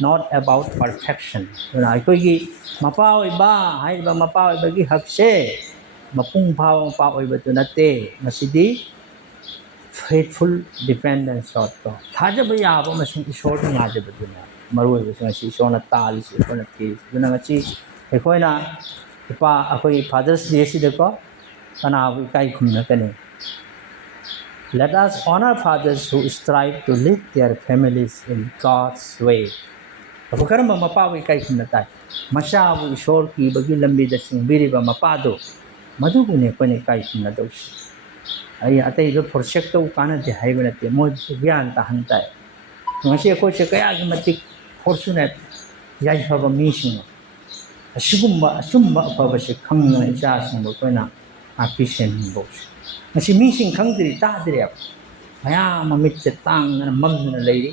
not about perfection. Na koi gi mapa ba hai ba mapa ba gi hak se mapung phaw mapa oi ba tu nate masidi faithful dependence on God. Thaja ba ya ba masung ishor ki ngaje ba tu na maroi ba si sona tal si kona ti duna ngachi ekoina ipa akoi fathers day si deko kana kai khumna kane let us honor fathers who strive to lead their families in God's way apakar mapa wi kai khumna tai masha bu ishor ki bagi lambi da singbiri ba mapa do madu ne kone kai khumna do ai atai do project to kana de haibana te mo gyan ta hantai ngasi ko che kaya gi matik fortunate yai haba mission asugumba haba se khangna ja singbo koina appreciation bo ngasi mission khangdri ta dre maya mamit che tang na mam na leiri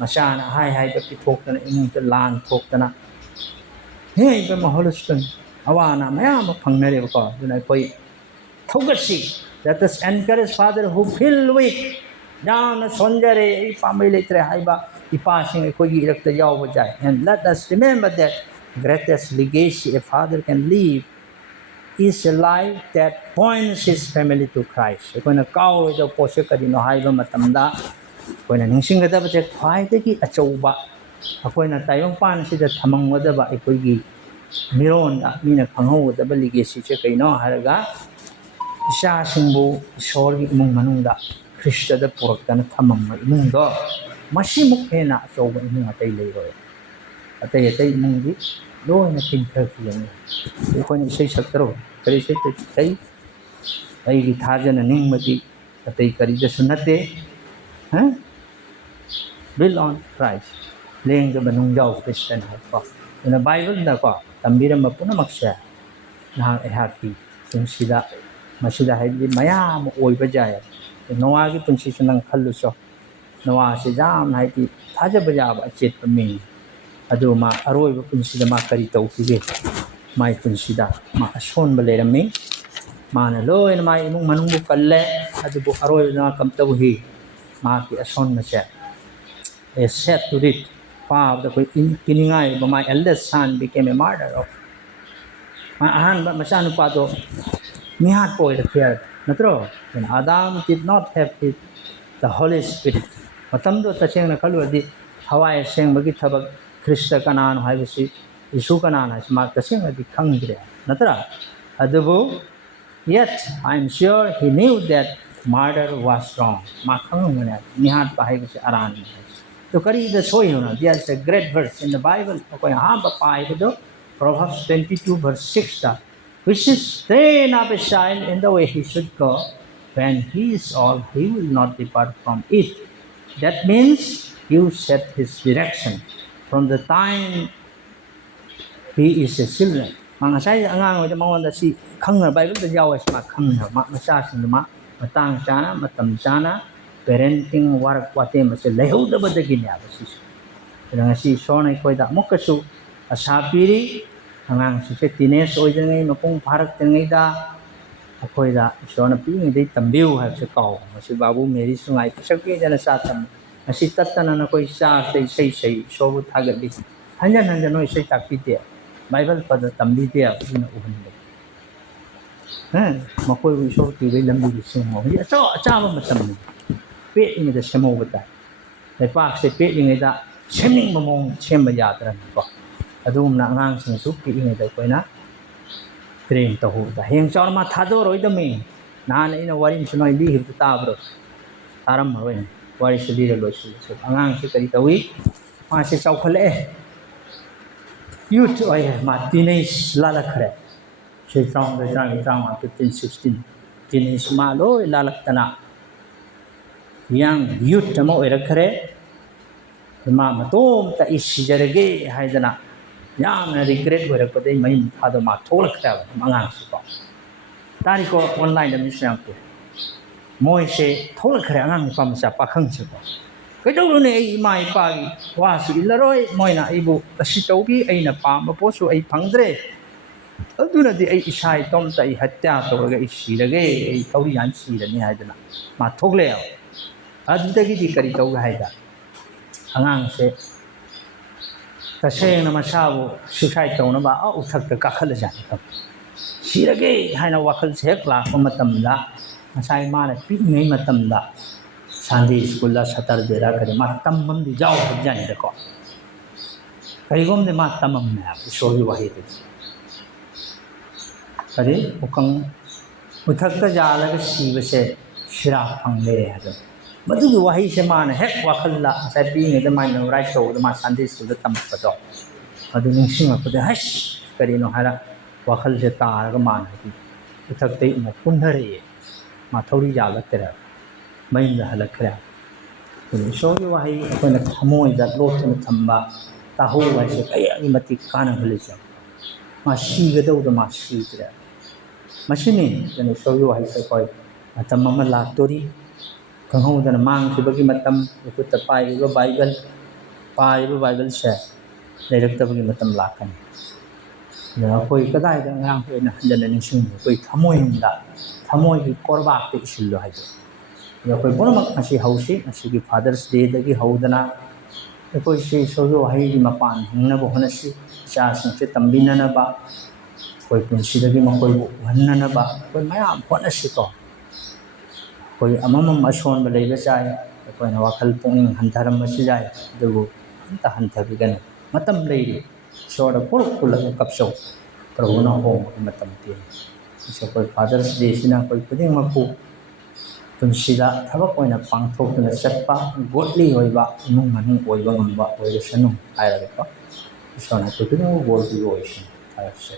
masana hai da pi thok na ing te lan thok na hey ba maholustun awana maya ma phangne re ko duna koi thogasi let us encourage father who feel weak down sonjare family letre haiba ipasing kogi irakta yaw bajai and let us remember that greatest legacy a father can leave is a life that points his family to Christ. ꯑꯩꯈꯣꯏꯅ ꯀꯥꯎꯔꯣꯏꯗꯕ ꯄꯣꯠꯁꯦ ꯀꯔꯤꯅꯣ ꯍꯥꯏꯕ ꯃꯇꯝꯗ ꯑꯩꯈꯣꯏꯅ ꯅꯤꯡꯁꯤꯡꯒꯗꯕꯁꯦ ꯈ꯭ꯋꯥꯏꯗꯒꯤ ꯑꯆꯧꯕ ꯑꯩꯈꯣꯏꯅ ꯇꯥꯏꯕꯪꯄꯥꯟ ꯑꯁꯤꯗ ꯊꯝꯃꯝꯒꯗꯕ ꯑꯩꯈꯣꯏꯒꯤ ꯃꯤꯔꯣꯟꯗ ꯃꯤꯅ ꯈꯪꯍꯧꯒꯗꯕ ꯂꯤꯒꯦꯁꯤꯁꯦ ꯀꯩꯅꯣ ꯍꯥꯏꯔꯒ ꯏꯆꯥꯁꯤꯡꯕꯨ ꯏꯁꯣꯔꯒꯤ ꯏꯃꯨꯡ ꯃꯅꯨꯡꯗ ꯈ꯭ꯔꯤꯁꯇꯗ ꯄꯨꯔꯛꯇꯅ ꯊꯝꯃꯝꯕ ꯏꯃꯨꯡꯗꯣ ꯃꯁꯤꯃꯨꯛ ꯍꯦꯟꯅ ꯑꯆꯧꯕ ꯏꯃꯨꯡ ꯑꯇꯩ ꯂꯩꯔꯣꯏ ꯑꯇꯩ ꯑꯇꯩ ꯏꯃꯨꯡꯗꯤ ꯂꯣꯏꯅ ꯇꯤꯟꯊꯈꯤꯒꯅꯤ ꯑꯩꯈꯣꯏꯅ ꯏꯁꯩ ꯁꯛꯇꯔꯣ ꯀꯔꯤ ꯏꯁꯩ ꯑꯩꯒꯤ ꯊꯥꯖꯅ ꯅꯤꯡꯕꯗꯤ ꯑꯇꯩ ꯀꯔꯤꯗꯁꯨ ꯅꯠꯇꯦ build on Christ ꯂꯦꯡꯗꯕ ꯅꯨꯡꯖꯥꯎ ꯈ꯭ꯔꯤꯁꯇꯟ ꯍꯥꯏꯕꯀꯣ ꯑꯗꯨꯅ ꯕꯥꯏꯕꯜꯗꯀꯣ ꯇꯝꯕꯤꯔꯝꯕ ꯄꯨꯝꯅꯃꯛꯁꯦ ꯅꯍꯥꯛ ꯑꯩꯍꯥꯛꯀꯤ ꯄꯨꯟꯁꯤꯗ ꯃꯁꯤꯗ ꯍꯥꯏꯕꯗꯤ ꯃꯌꯥꯝ ꯑꯃ ꯑꯣꯏꯕ ꯌꯥꯏ ꯅꯣꯋꯥꯒꯤ ꯄꯨꯟꯁꯤꯁꯨ ꯅꯪ ꯈꯜꯂꯨꯆꯣ ꯅꯣꯋꯥꯁꯤ ꯌꯥꯝꯅ ꯍꯥꯏꯗꯤ ꯊꯥꯖꯕ ꯌꯥꯕ ꯑꯆꯦꯠꯄ ꯃꯤꯅꯤ ꯑꯗꯨ ꯃꯥ ꯑꯔꯣꯏꯕ ꯄꯨꯟꯁꯤꯗ ꯃꯥ ꯀꯔꯤ ꯇꯧꯈꯤꯒꯦ ꯃꯥꯏ ꯄꯨꯟꯁꯤꯗ ꯃꯥ ꯑꯁꯣꯟꯕ ꯂꯩꯔꯝꯃꯤ ꯃꯥꯅ ꯂꯣꯏꯅ ꯃꯥꯏ ꯏꯃꯨꯡ ꯃꯅꯨꯡꯕꯨ ꯀꯜꯂꯦ ꯑꯗꯨꯕꯨ ꯑꯔꯣꯏꯕꯗ ꯃꯥ ꯀꯝꯇꯧꯈꯤ ꯃꯥꯒꯤ ꯑꯁꯣꯟꯕꯁꯦ a set to read पावद कोई किनिंगाई my eldest son became a murderer my ahan machanu pado mihat poy the fear natro when Adam did not have the Holy Spirit matam do tacheng na khalu di hawai seng bagi thabak Krista kanan haibasi isu kanan has ma tacheng di khangre natra adubu yet I am sure he knew that murder was wrong ma khangune mihat pa haibasi aran तो करी the सोई होना there's a great verse in the Bible कोई हाँ बापा है तो Proverbs 22 verse 6 था which is train up a child in the way he should go when he is old he will not depart from it that means you set his direction from the time he is a children mang sai angang oi mong da si khang na Bible da yaw as ma khang na ma cha sing ma matang chana matam chana parenting work wate mase lehudaba dagini abasi ranga si sonai koida mokasu asapiri angang si teenage oidangai mapung pharak tengai da akoida sona ping dei tambiu ha se kaw masi babu meri sungai sakki jana satam asi tattana na koi sa dei sei sobu thagadi hanjan noi sei takti de Bible pada tambi de abuna uhun makoi wi so ti dei lambi sing mo ya so cha ma matam pe ing da semo bata dai pak se pe ing da semning mamong semba yadran ko adum na ngang sing su pe ing da koina train to hu da heng chor ma thado roi da me na na ina warin sunoi li hib ta bro taram roi wari se li lo su angang se kari tawi ma se chau khale youth oi ma teenage lala khare se trong da trang ma 15 16 teenage ma lo lalak tana yang youth tamo erakre ma matom ta isijarage haidana yamna regret orakpade mai thado ma tholakra mangang su tari ko online da misang ko moi se tholakra angang pam sa pakhang se ko kaido ne ai mai pa gi wa su ilaroi moina ibu asitogi aina pa ma posu ai phangdre aduna di ai isai tom ta I hatya toga isirage ai thauri yan sirani haidana ma thogle adutagi di kari tauga haida angang se taseng na masabu suicide tawna ba uthak ta kakhal ja sirage haina wakhal se kla matam da masai ma na pi nei matam da Sunday school la satar dera kare ma tamam di jaw jani da ko kai gom de ma tamam na so yu wahi de kare ukang uthak ta jala ga siba se shira phang le ha do मधुगी वही से मान हेक वाखल्ला sai pi ngai da mai no right so da ma Sunday school da tam pa do adu ningsing ma pade hash kari no hara wakhal se ta ga man hi uthak tei mo kun dhare ma thori ya la tera mai da halak kra ni so gi wahi apna thamoi da lo thum thamba ta ho wa se kai ai mati kana hole sa ma shi ga do da ma shi kra machine ni so gi wahi se koi matam ma la tori khanghodana mang khibagi matam ukutta paiba bible se leiraktabagi matam lakan ya koi kadai da ngang hoina jana ningsing koi thamoi da thamoi gi korbak te isillo haido ya koi bonamak asi hausi asi gi Father's Day dagi haudana koi se sojo hai gi mapan hingna bo honasi cha sin se tambina na ba ꯑꯩꯈꯣꯏ ꯄꯨꯟꯁꯤꯗꯒꯤ ꯃꯈꯣꯏꯕꯨ ꯎꯍꯟꯅꯅꯕ ꯑꯩꯈꯣꯏ ꯃꯌꯥꯝ ꯍꯣꯠꯅꯁꯤꯀꯣ ꯑꯩꯈꯣꯏ ꯑꯃꯃꯝ ꯑꯁꯣꯟꯕ ꯂꯩꯕ ꯌꯥꯏ ꯑꯩꯈꯣꯏꯅ ꯋꯥꯈꯜ ꯄꯨꯛꯅꯤꯡ ꯍꯟꯊꯔꯝꯕꯁꯨ ꯌꯥꯏ ꯑꯗꯨꯕꯨ ꯑꯝꯇ ꯍꯟꯊꯕꯤꯒꯅꯨ ꯃꯇꯝ ꯂꯩꯔꯤ ꯏꯁꯣꯔꯗ ꯄꯨꯂꯞ ꯄꯨꯜꯂꯒ ꯀꯞꯆꯧ ꯄ꯭ꯔꯚꯨꯅ ꯍꯣꯡꯕꯒꯤ ꯃꯇꯝ ꯄꯤꯔꯤ ꯑꯩꯈꯣꯏ ꯐꯥꯗꯔꯁ ꯗꯦꯁꯤꯅ ꯑꯩꯈꯣꯏ ꯈꯨꯗꯤꯡꯃꯛꯄꯨ ꯄꯨꯟꯁꯤꯗ ꯊꯕꯛ ꯑꯣꯏꯅ ꯄꯥꯡꯊꯣꯛꯇꯨꯅ ꯆꯠꯄ ꯒꯣꯗꯂꯤ ꯑꯣꯏꯕ ꯏꯃꯨꯡ ꯃꯅꯨꯡ ꯑꯣꯏꯕ ꯉꯝꯕ ꯑꯣꯏꯔꯁꯅꯨ ꯍꯥꯏꯔꯒꯀꯣ ꯏꯁꯣꯔꯅ ꯑꯩꯈꯣꯏ ꯈꯨꯗꯤꯡꯃꯛ ꯕꯣꯔ ꯄꯤꯕ ꯑꯣꯏꯁꯅꯨ ꯍꯥꯏꯔꯁꯦ